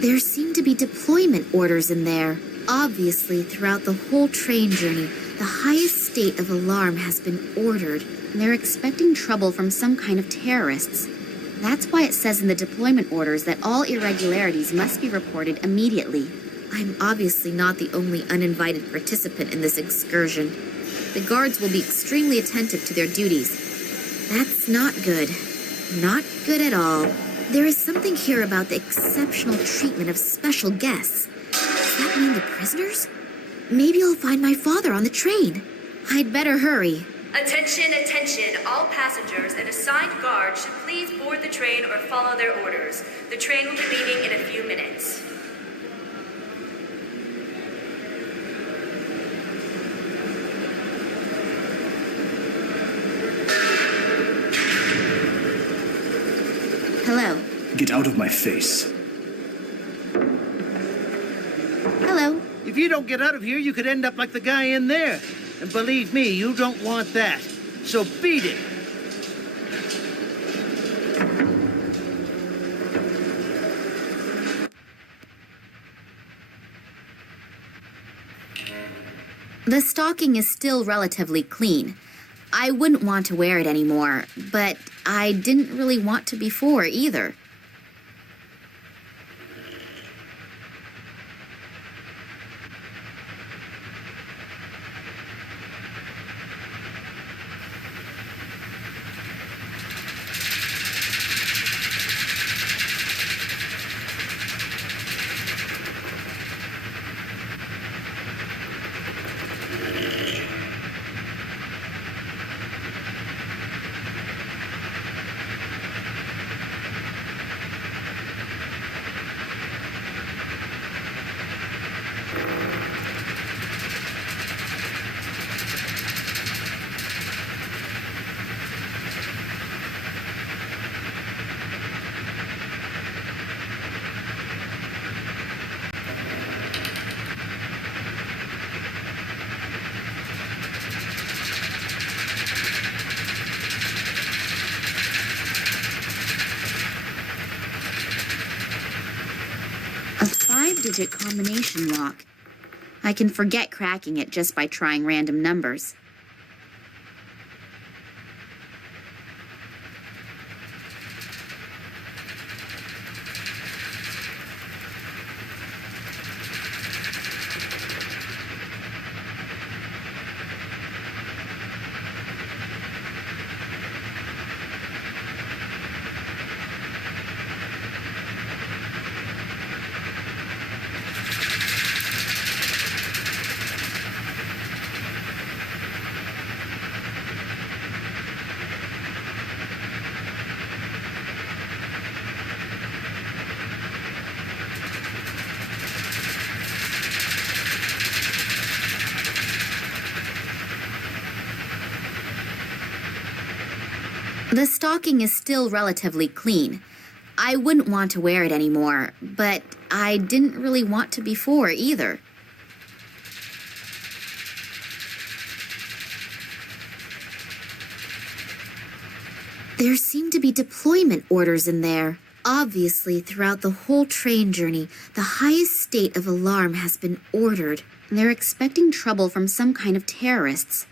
There seem to be deployment orders in there. Obviously, throughout the whole train journey, the highest state of alarm has been ordered. They're expecting trouble from some kind of terrorists. That's why it says in the deployment orders that all irregularities must be reported immediately. I'm obviously not the only uninvited participant in this excursion. The guards will be extremely attentive to their duties. That's not good. Not good at all. There is something here about the exceptional treatment of special guests. Does that mean the prisoners? Maybe I'll find my father on the train. I'd better hurry. Attention, attention. All passengers and assigned guards should please board the train or follow their orders. The train will be leaving in a few minutes. Hello. Get out of my face. Hello. If you don't get out of here, you could end up like the guy in there. And believe me, you don't want that. So beat it. The stocking is still relatively clean. I wouldn't want to wear it anymore, but I didn't really want to before either. 8-digit combination lock. I can forget cracking it just by trying random numbers. The stocking is still relatively clean. I wouldn't want to wear it anymore, but I didn't really want to before either. There seem to be deployment orders in there. Obviously, throughout the whole train journey, the highest state of alarm has been ordered. They're expecting trouble from some kind of terrorists.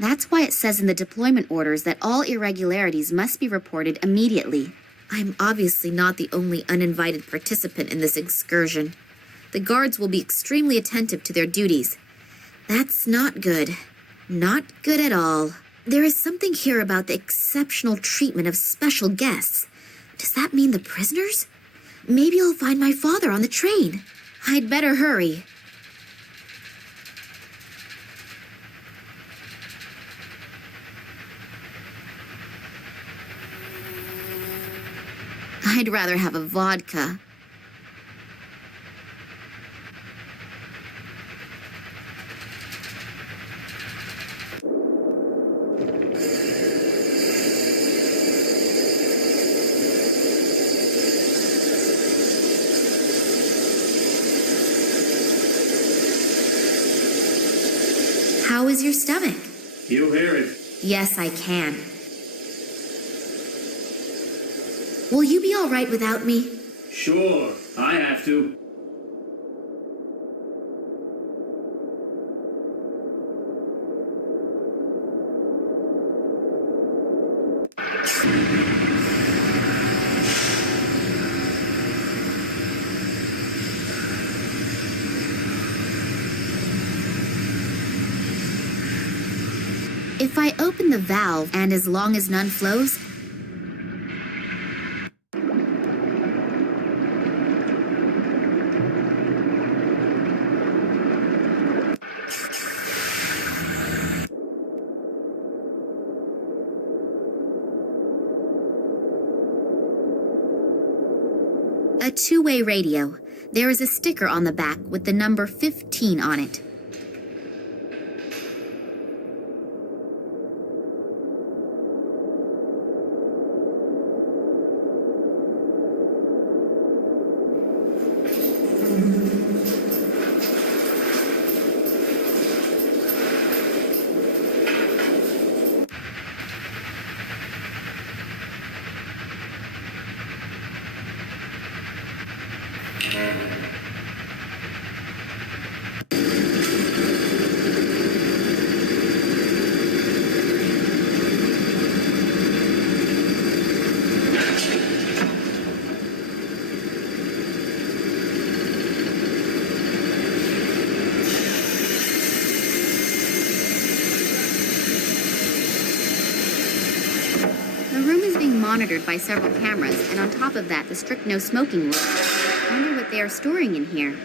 That's why it says in the deployment orders that all irregularities must be reported immediately. I'm obviously not the only uninvited participant in this excursion. The guards will be extremely attentive to their duties. That's not good. Not good at all. There is something here about the exceptional treatment of special guests. Does that mean the prisoners? Maybe I'll find my father on the train. I'd better hurry. I'd rather have a vodka. How is your stomach? You hear it. Yes, I can. Will you be all right without me? Sure, I have to. If I open the valve and as long as none flows, a two-way radio. There is a sticker on the back with the number 15 on it. Monitored by several cameras, and on top of that, the strict no smoking rule. I wonder what they are storing in here.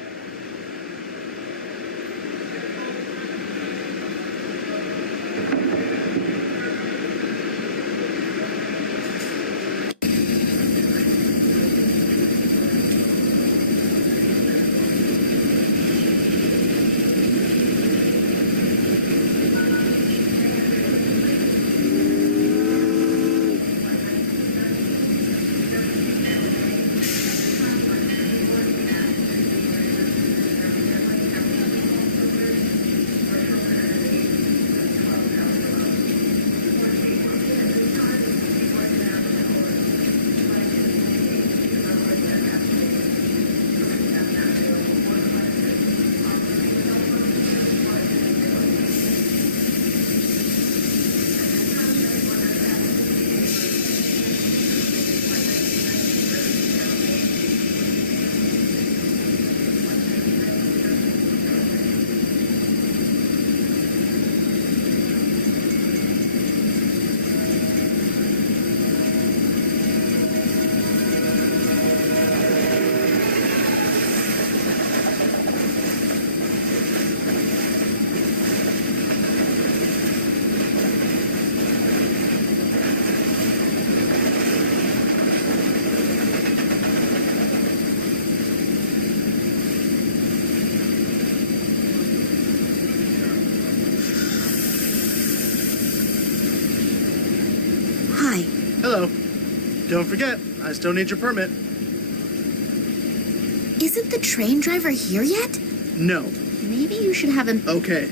Don't forget, I still need your permit. Isn't the train driver here yet? No. Maybe you should have him. Okay.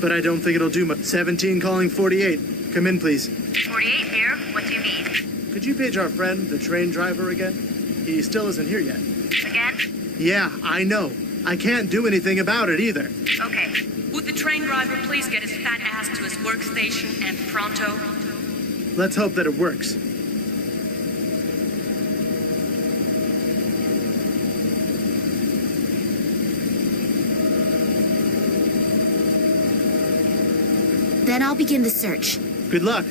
But I don't think it'll do much. 17 calling 48. Come in, please. 48 here. What do you need? Could you page our friend, the train driver, again? He still isn't here yet. Again? Yeah, I know. I can't do anything about it either. Okay. Would the train driver please get his fat ass to his workstation and pronto? Let's hope that it works. Then I'll begin the search. Good luck.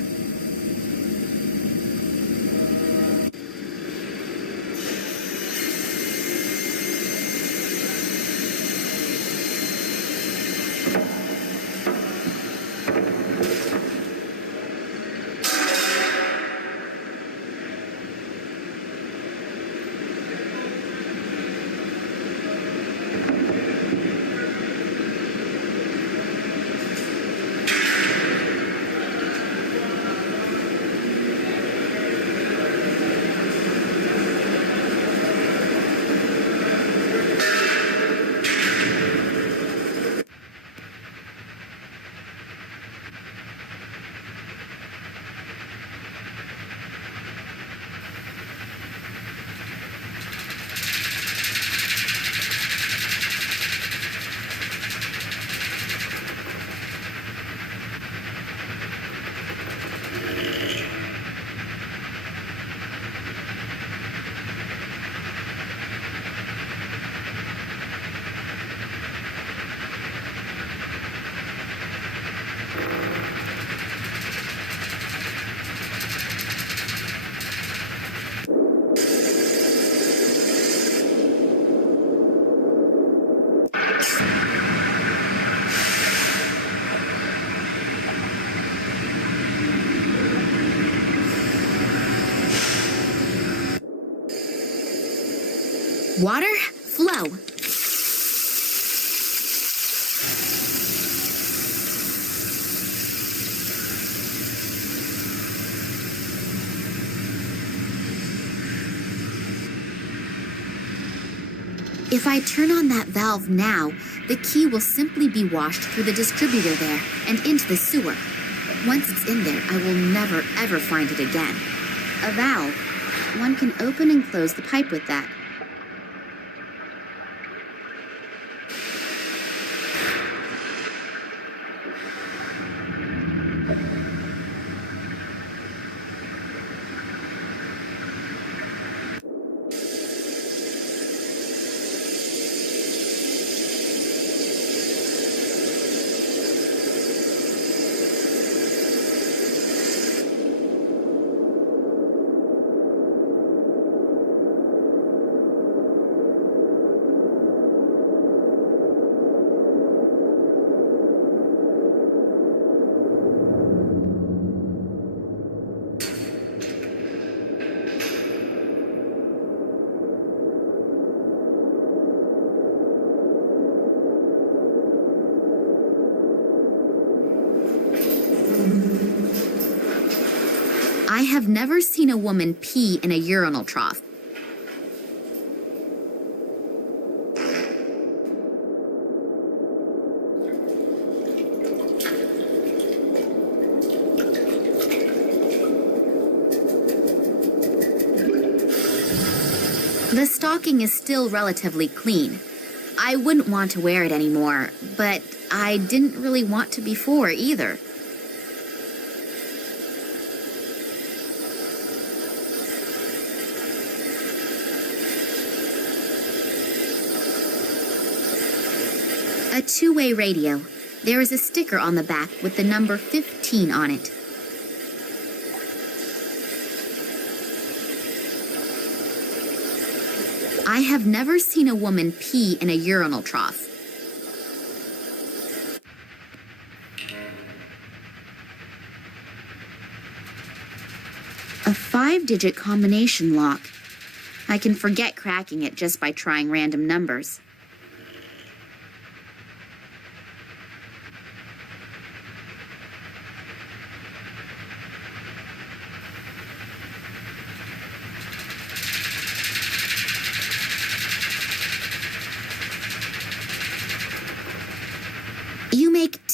Water, flow. If I turn on that valve now, the key will simply be washed through the distributor there and into the sewer. Once it's in there, I will never ever find it again. A valve. One can open and close the pipe with that. I have never seen a woman pee in a urinal trough. The stocking is still relatively clean. I wouldn't want to wear it anymore, but I didn't really want to before either. A two-way radio. There is a sticker on the back with the number 15 on it. I have never seen a woman pee in a urinal trough. A 5-digit combination lock. I can forget cracking it just by trying random numbers.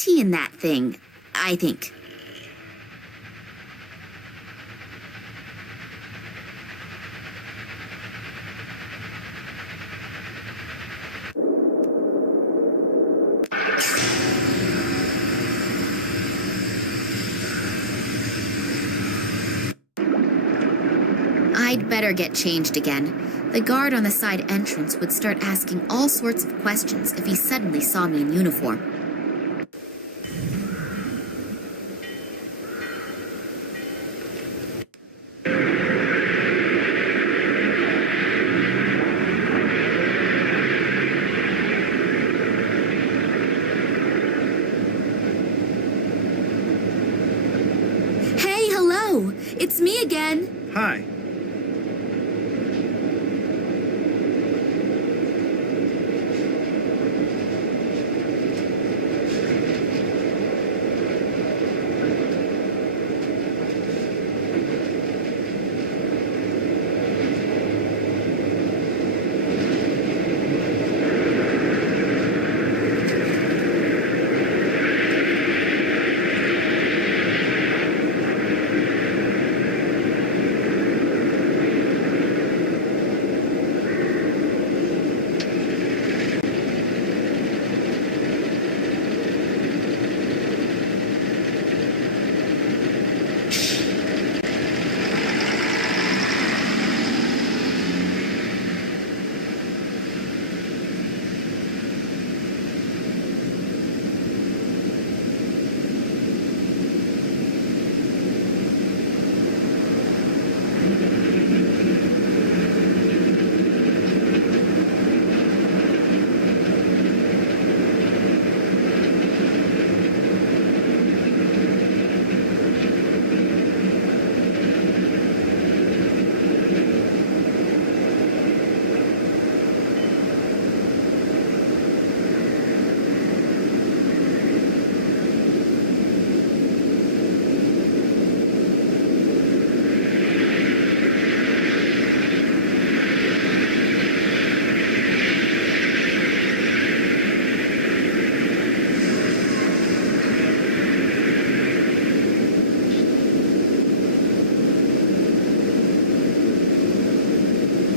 tea in that thing, I think. I'd better get changed again. The guard on the side entrance would start asking all sorts of questions if he suddenly saw me in uniform. Hey, hello! It's me again! Hi.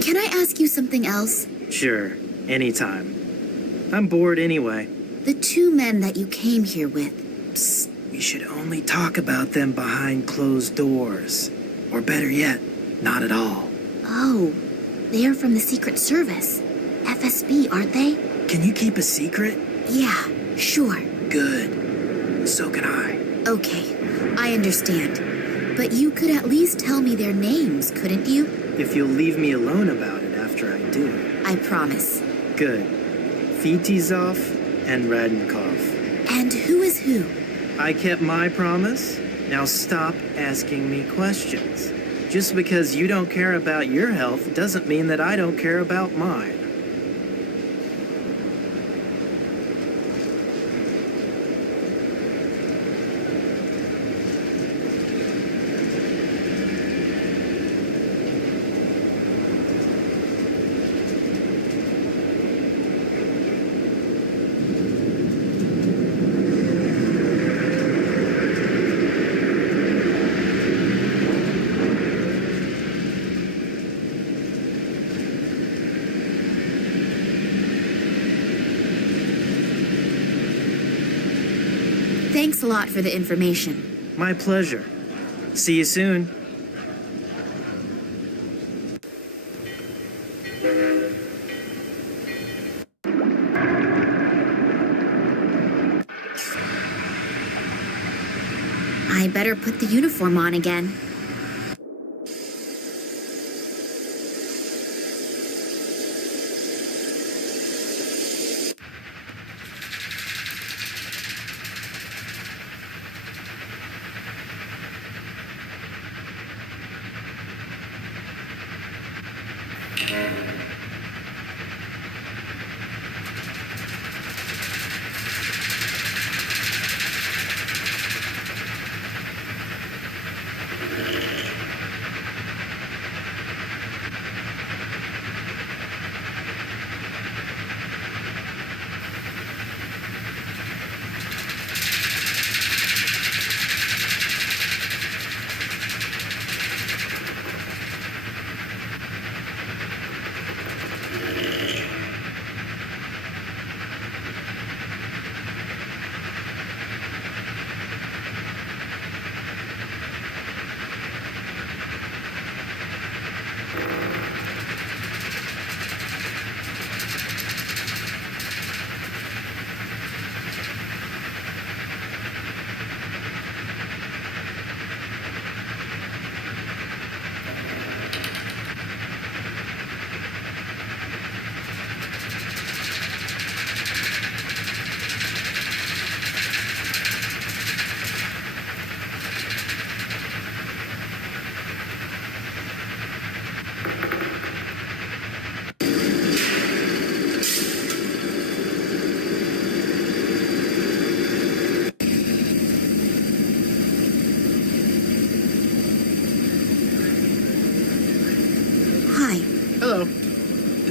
Can I ask you something else? Sure, anytime. I'm bored anyway. The two men that you came here with. Psst, we should only talk about them behind closed doors. Or better yet, not at all. Oh, they are from the Secret Service. FSB, aren't they? Can you keep a secret? Yeah, sure. Good. So can I. Okay, I understand. But you could at least tell me their names, couldn't you? If you'll leave me alone about it after I do. I promise. Good. Fitizov and Radnikov. And who is who? I kept my promise. Now stop asking me questions. Just because you don't care about your health doesn't mean that I don't care about mine. Thanks a lot for the information. My pleasure. See you soon. I better put the uniform on again.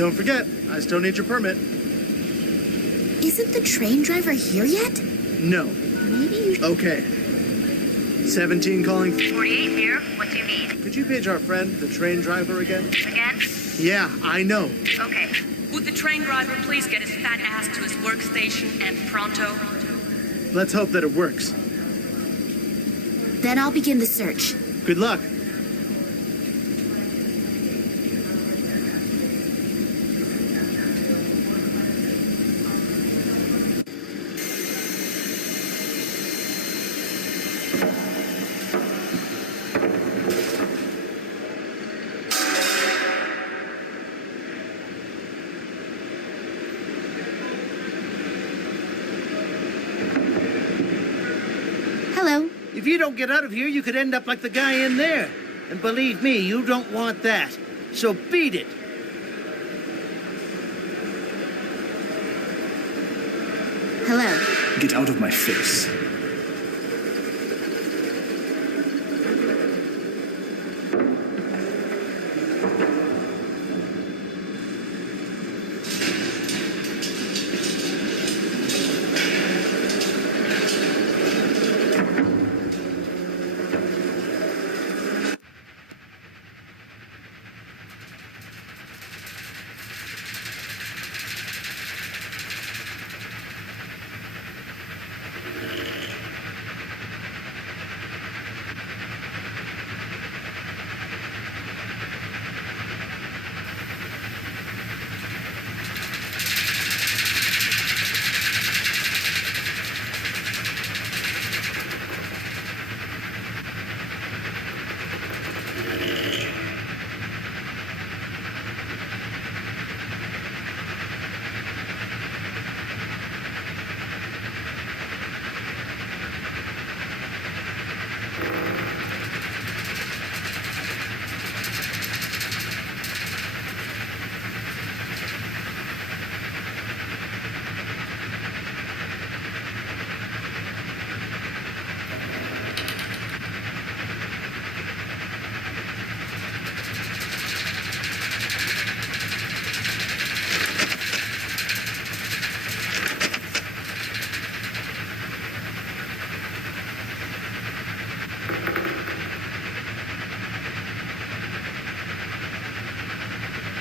don't forget, I still need your permit. Isn't the train driver here yet? No. Maybe you should... Okay. 17 calling. 48 here. What do you need? Could you page our friend, the train driver, again? Again? Yeah, I know. Okay. Would the train driver please get his fat ass to his workstation and pronto? Let's hope that it works. Then I'll begin the search. Good luck. Hello. If you don't get out of here, you could end up like the guy in there. And believe me, you don't want that. So beat it. Hello. Get out of my face.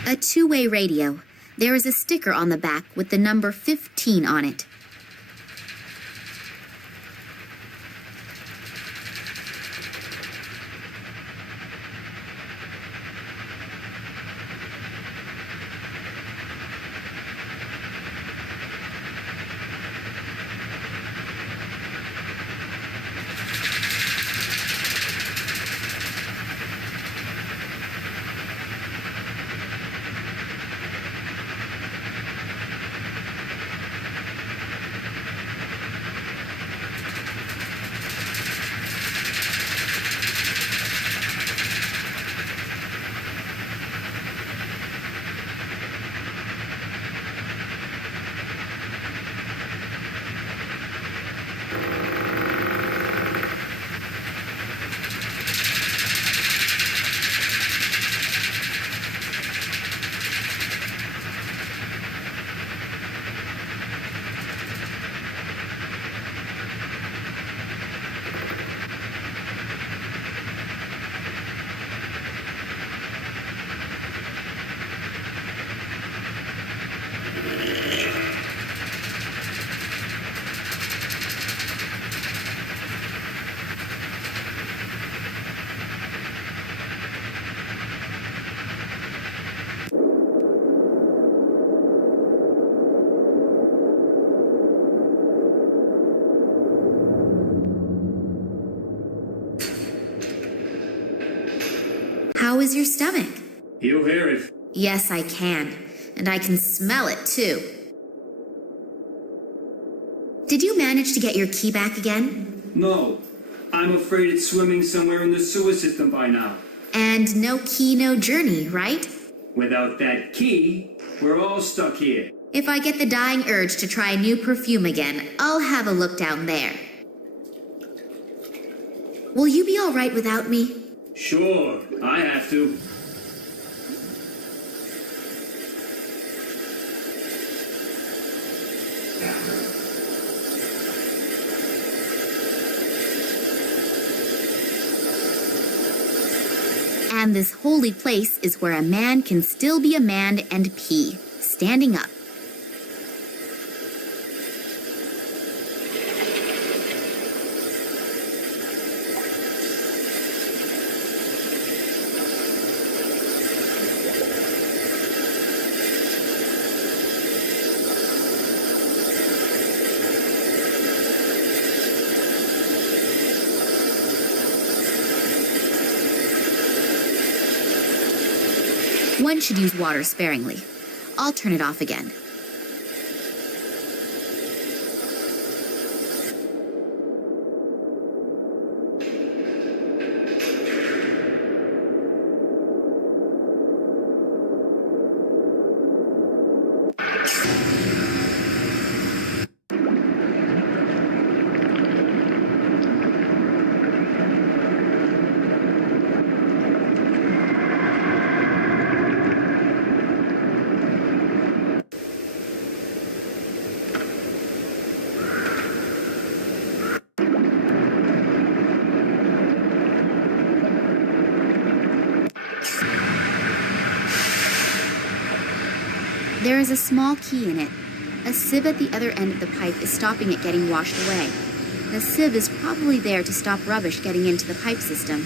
A two-way radio. There is a sticker on the back with the number 15 on it. How is your stomach? You hear it. Yes, I can. And I can smell it, too. Did you manage to get your key back again? No. I'm afraid it's swimming somewhere in the sewer system by now. And no key, no journey, right? Without that key, we're all stuck here. If I get the dying urge to try a new perfume again, I'll have a look down there. Will you be all right without me? Sure, I have to. And this holy place is where a man can still be a man and pee, standing up. One should use water sparingly. I'll turn it off again. There is a small key in it. A sieve at the other end of the pipe is stopping it getting washed away. The sieve is probably there to stop rubbish getting into the pipe system.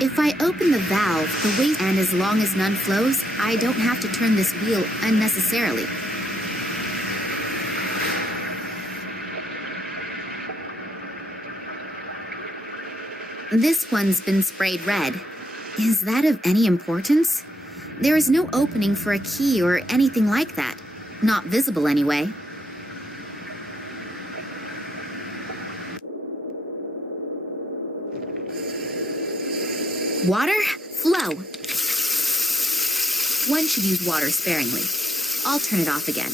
If I open the valve, the waste, and as long as none flows, I don't have to turn this wheel unnecessarily. This one's been sprayed red. Is that of any importance? There is no opening for a key or anything like that. Not visible anyway. Water? Flow. One should use water sparingly. I'll turn it off again.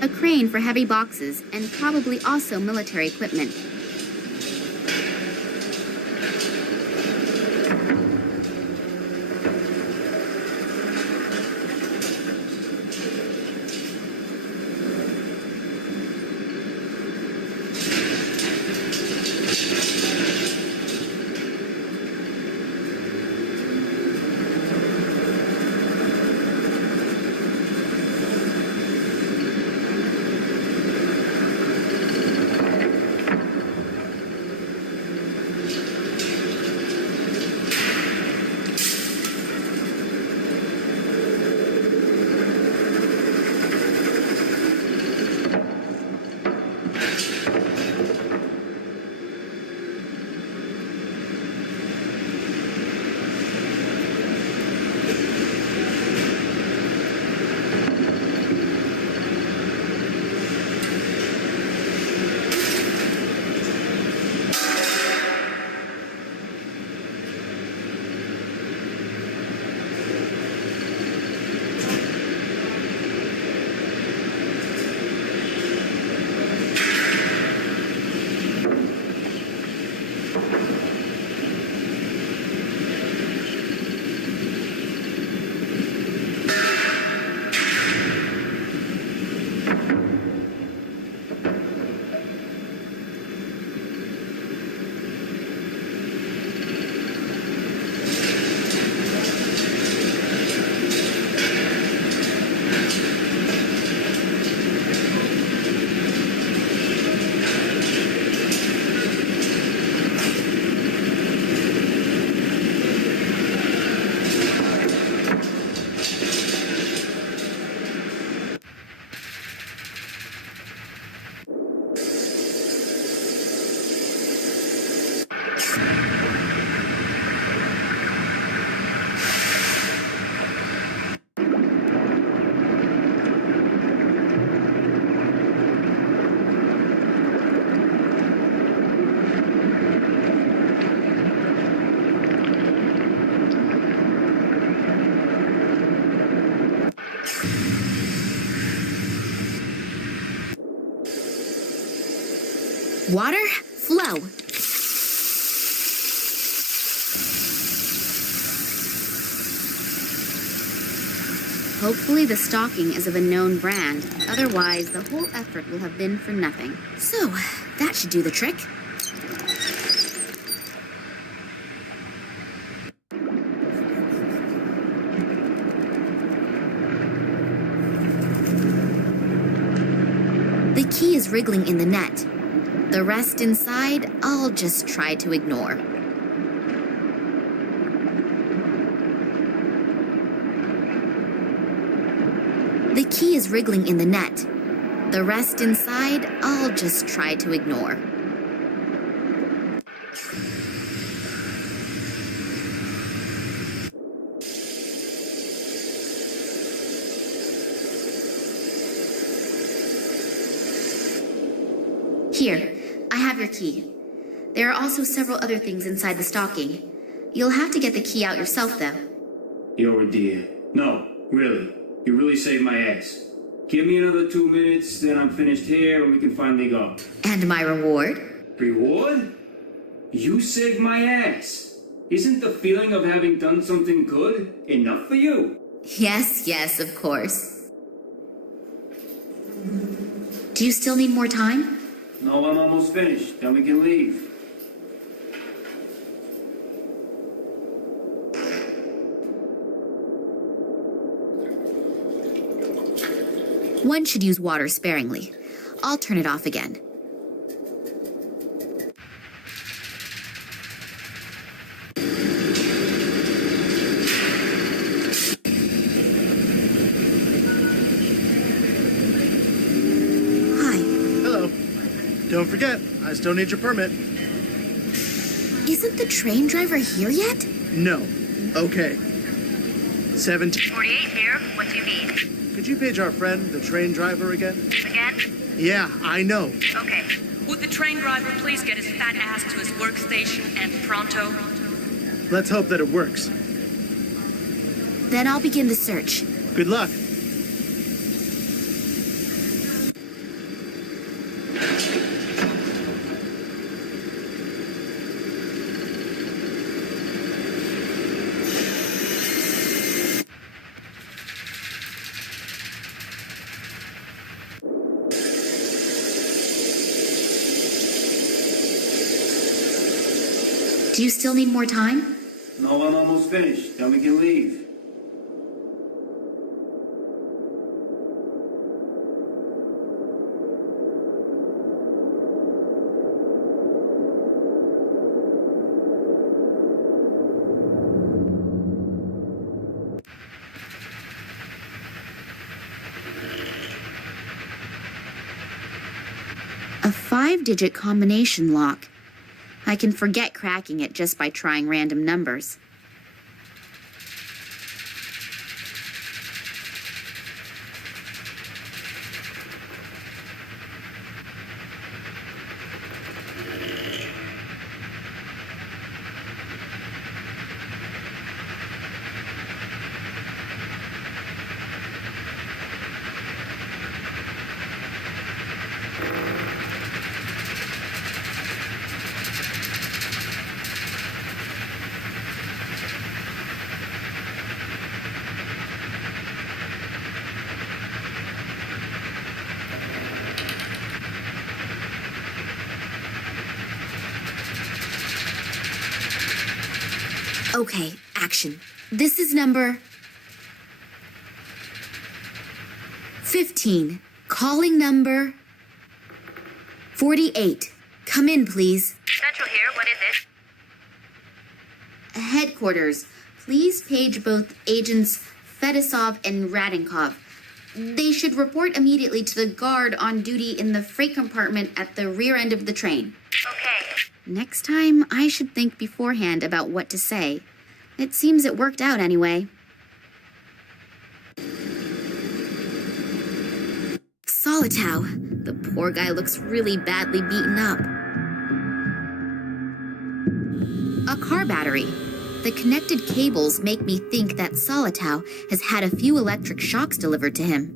A crane for heavy boxes, and probably also military equipment. Water, flow. Hopefully the stocking is of a known brand. Otherwise, the whole effort will have been for nothing. So, that should do the trick. The key is wriggling in the net. The rest inside, I'll just try to ignore. The key is wriggling in the net. The rest inside, I'll just try to ignore. Here, I have your key. There are also several other things inside the stocking. You'll have to get the key out yourself, though. You're a dear. No, really. You really saved my ass. Give me another 2 minutes, then I'm finished here and we can finally go. And my reward? Reward? You saved my ass. Isn't the feeling of having done something good enough for you? Yes, of course. Do you still need more time? No, I'm almost finished. Then we can leave. One should use water sparingly. I'll turn it off again. Hi. Hello. Don't forget, I still need your permit. Isn't the train driver here yet? No. Okay. 17. 48 here. What do you need? Could you page our friend, the train driver, again? Again? Yeah, I know. Okay. Would the train driver please get his fat ass to his workstation and pronto? Let's hope that it works. Then I'll begin the search. Good luck. Do you still need more time? No, I'm almost finished. Then we can leave. A 5-digit combination lock. I can forget cracking it just by trying random numbers. Okay, action. This is number 15. Calling number 48. Come in, please. Central here. What is it? Headquarters. Please page both agents Fedosov and Radinkov. They should report immediately to the guard on duty in the freight compartment at the rear end of the train. Okay. Next time, I should think beforehand about what to say. It seems it worked out anyway. Solitow. The poor guy looks really badly beaten up. A car battery. The connected cables make me think that Solitow has had a few electric shocks delivered to him.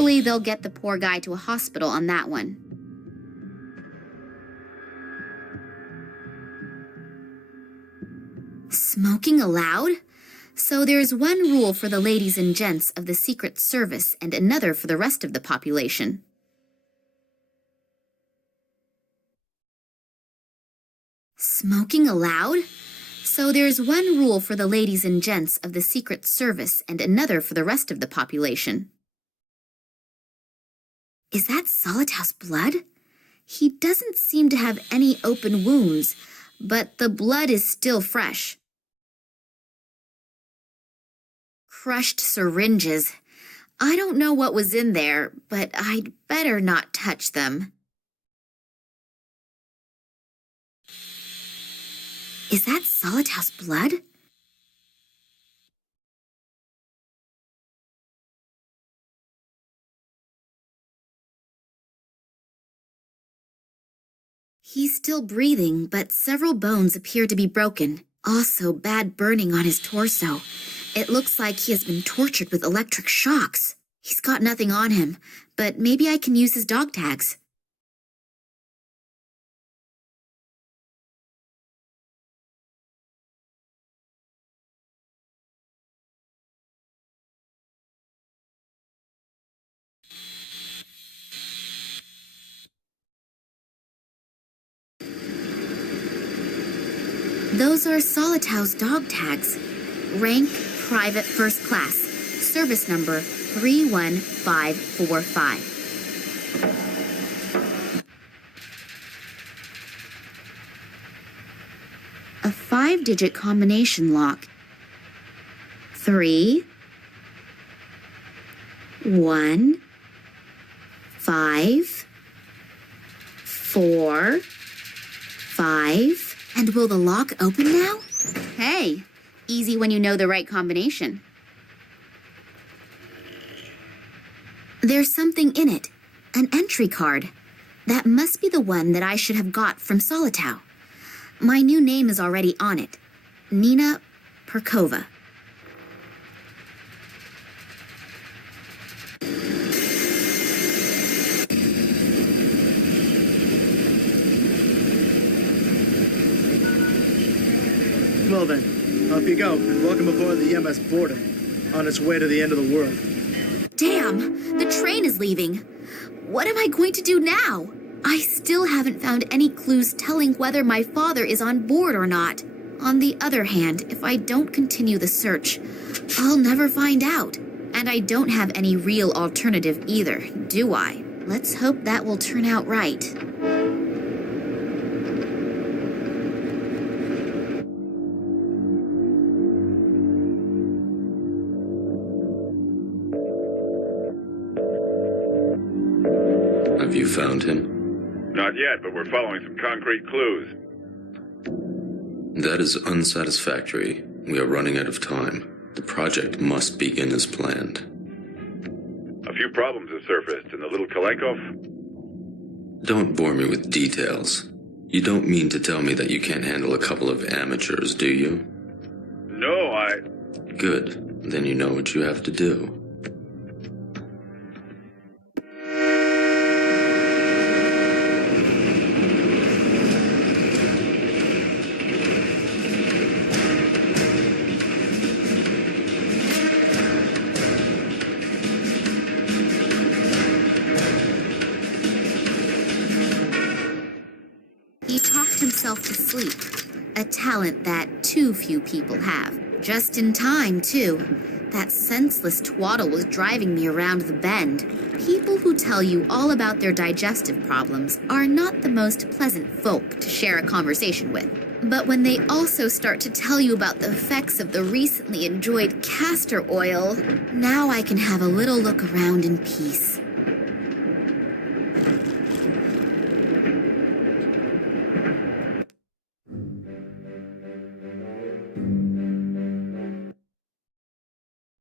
Hopefully they'll get the poor guy to a hospital on that one. Smoking allowed? So there's one rule for the ladies and gents of the Secret Service and another for the rest of the population. Smoking allowed? So there's one rule for the ladies and gents of the Secret Service and another for the rest of the population. Is that Solitau's blood? He doesn't seem to have any open wounds, but the blood is still fresh. Crushed syringes. I don't know what was in there, but I'd better not touch them. Is that Solitau's blood? He's still breathing, but several bones appear to be broken. Also, bad burning on his torso. It looks like he has been tortured with electric shocks. He's got nothing on him, but maybe I can use his dog tags. Those are Solitau's dog tags. Rank, Private First Class. Service number 31545. A 5-digit combination lock. 3, 1, 5, 4, 5. And will the lock open now? Hey, easy when you know the right combination. There's something in it, an entry card. That must be the one that I should have got from Solitau. My new name is already on it, Nina Perkova. Well then, off you go, and welcome aboard the MS Border, on its way to the end of the world. Damn, the train is leaving. What am I going to do now? I still haven't found any clues telling whether my father is on board or not. On the other hand, if I don't continue the search, I'll never find out. And I don't have any real alternative either, do I? Let's hope that will turn out right. Have you found him? Not yet, but we're following some concrete clues. That is unsatisfactory. We are running out of time. The project must begin as planned. A few problems have surfaced in the little Kalenkov. Don't bore me with details. You don't mean to tell me that you can't handle a couple of amateurs, do you? No, Good. Then you know what you have to do. He talked himself to sleep, a talent that too few people have. Just in time, too. That senseless twaddle was driving me around the bend. People who tell you all about their digestive problems are not the most pleasant folk to share a conversation with. But when they also start to tell you about the effects of the recently enjoyed castor oil, now I can have a little look around in peace.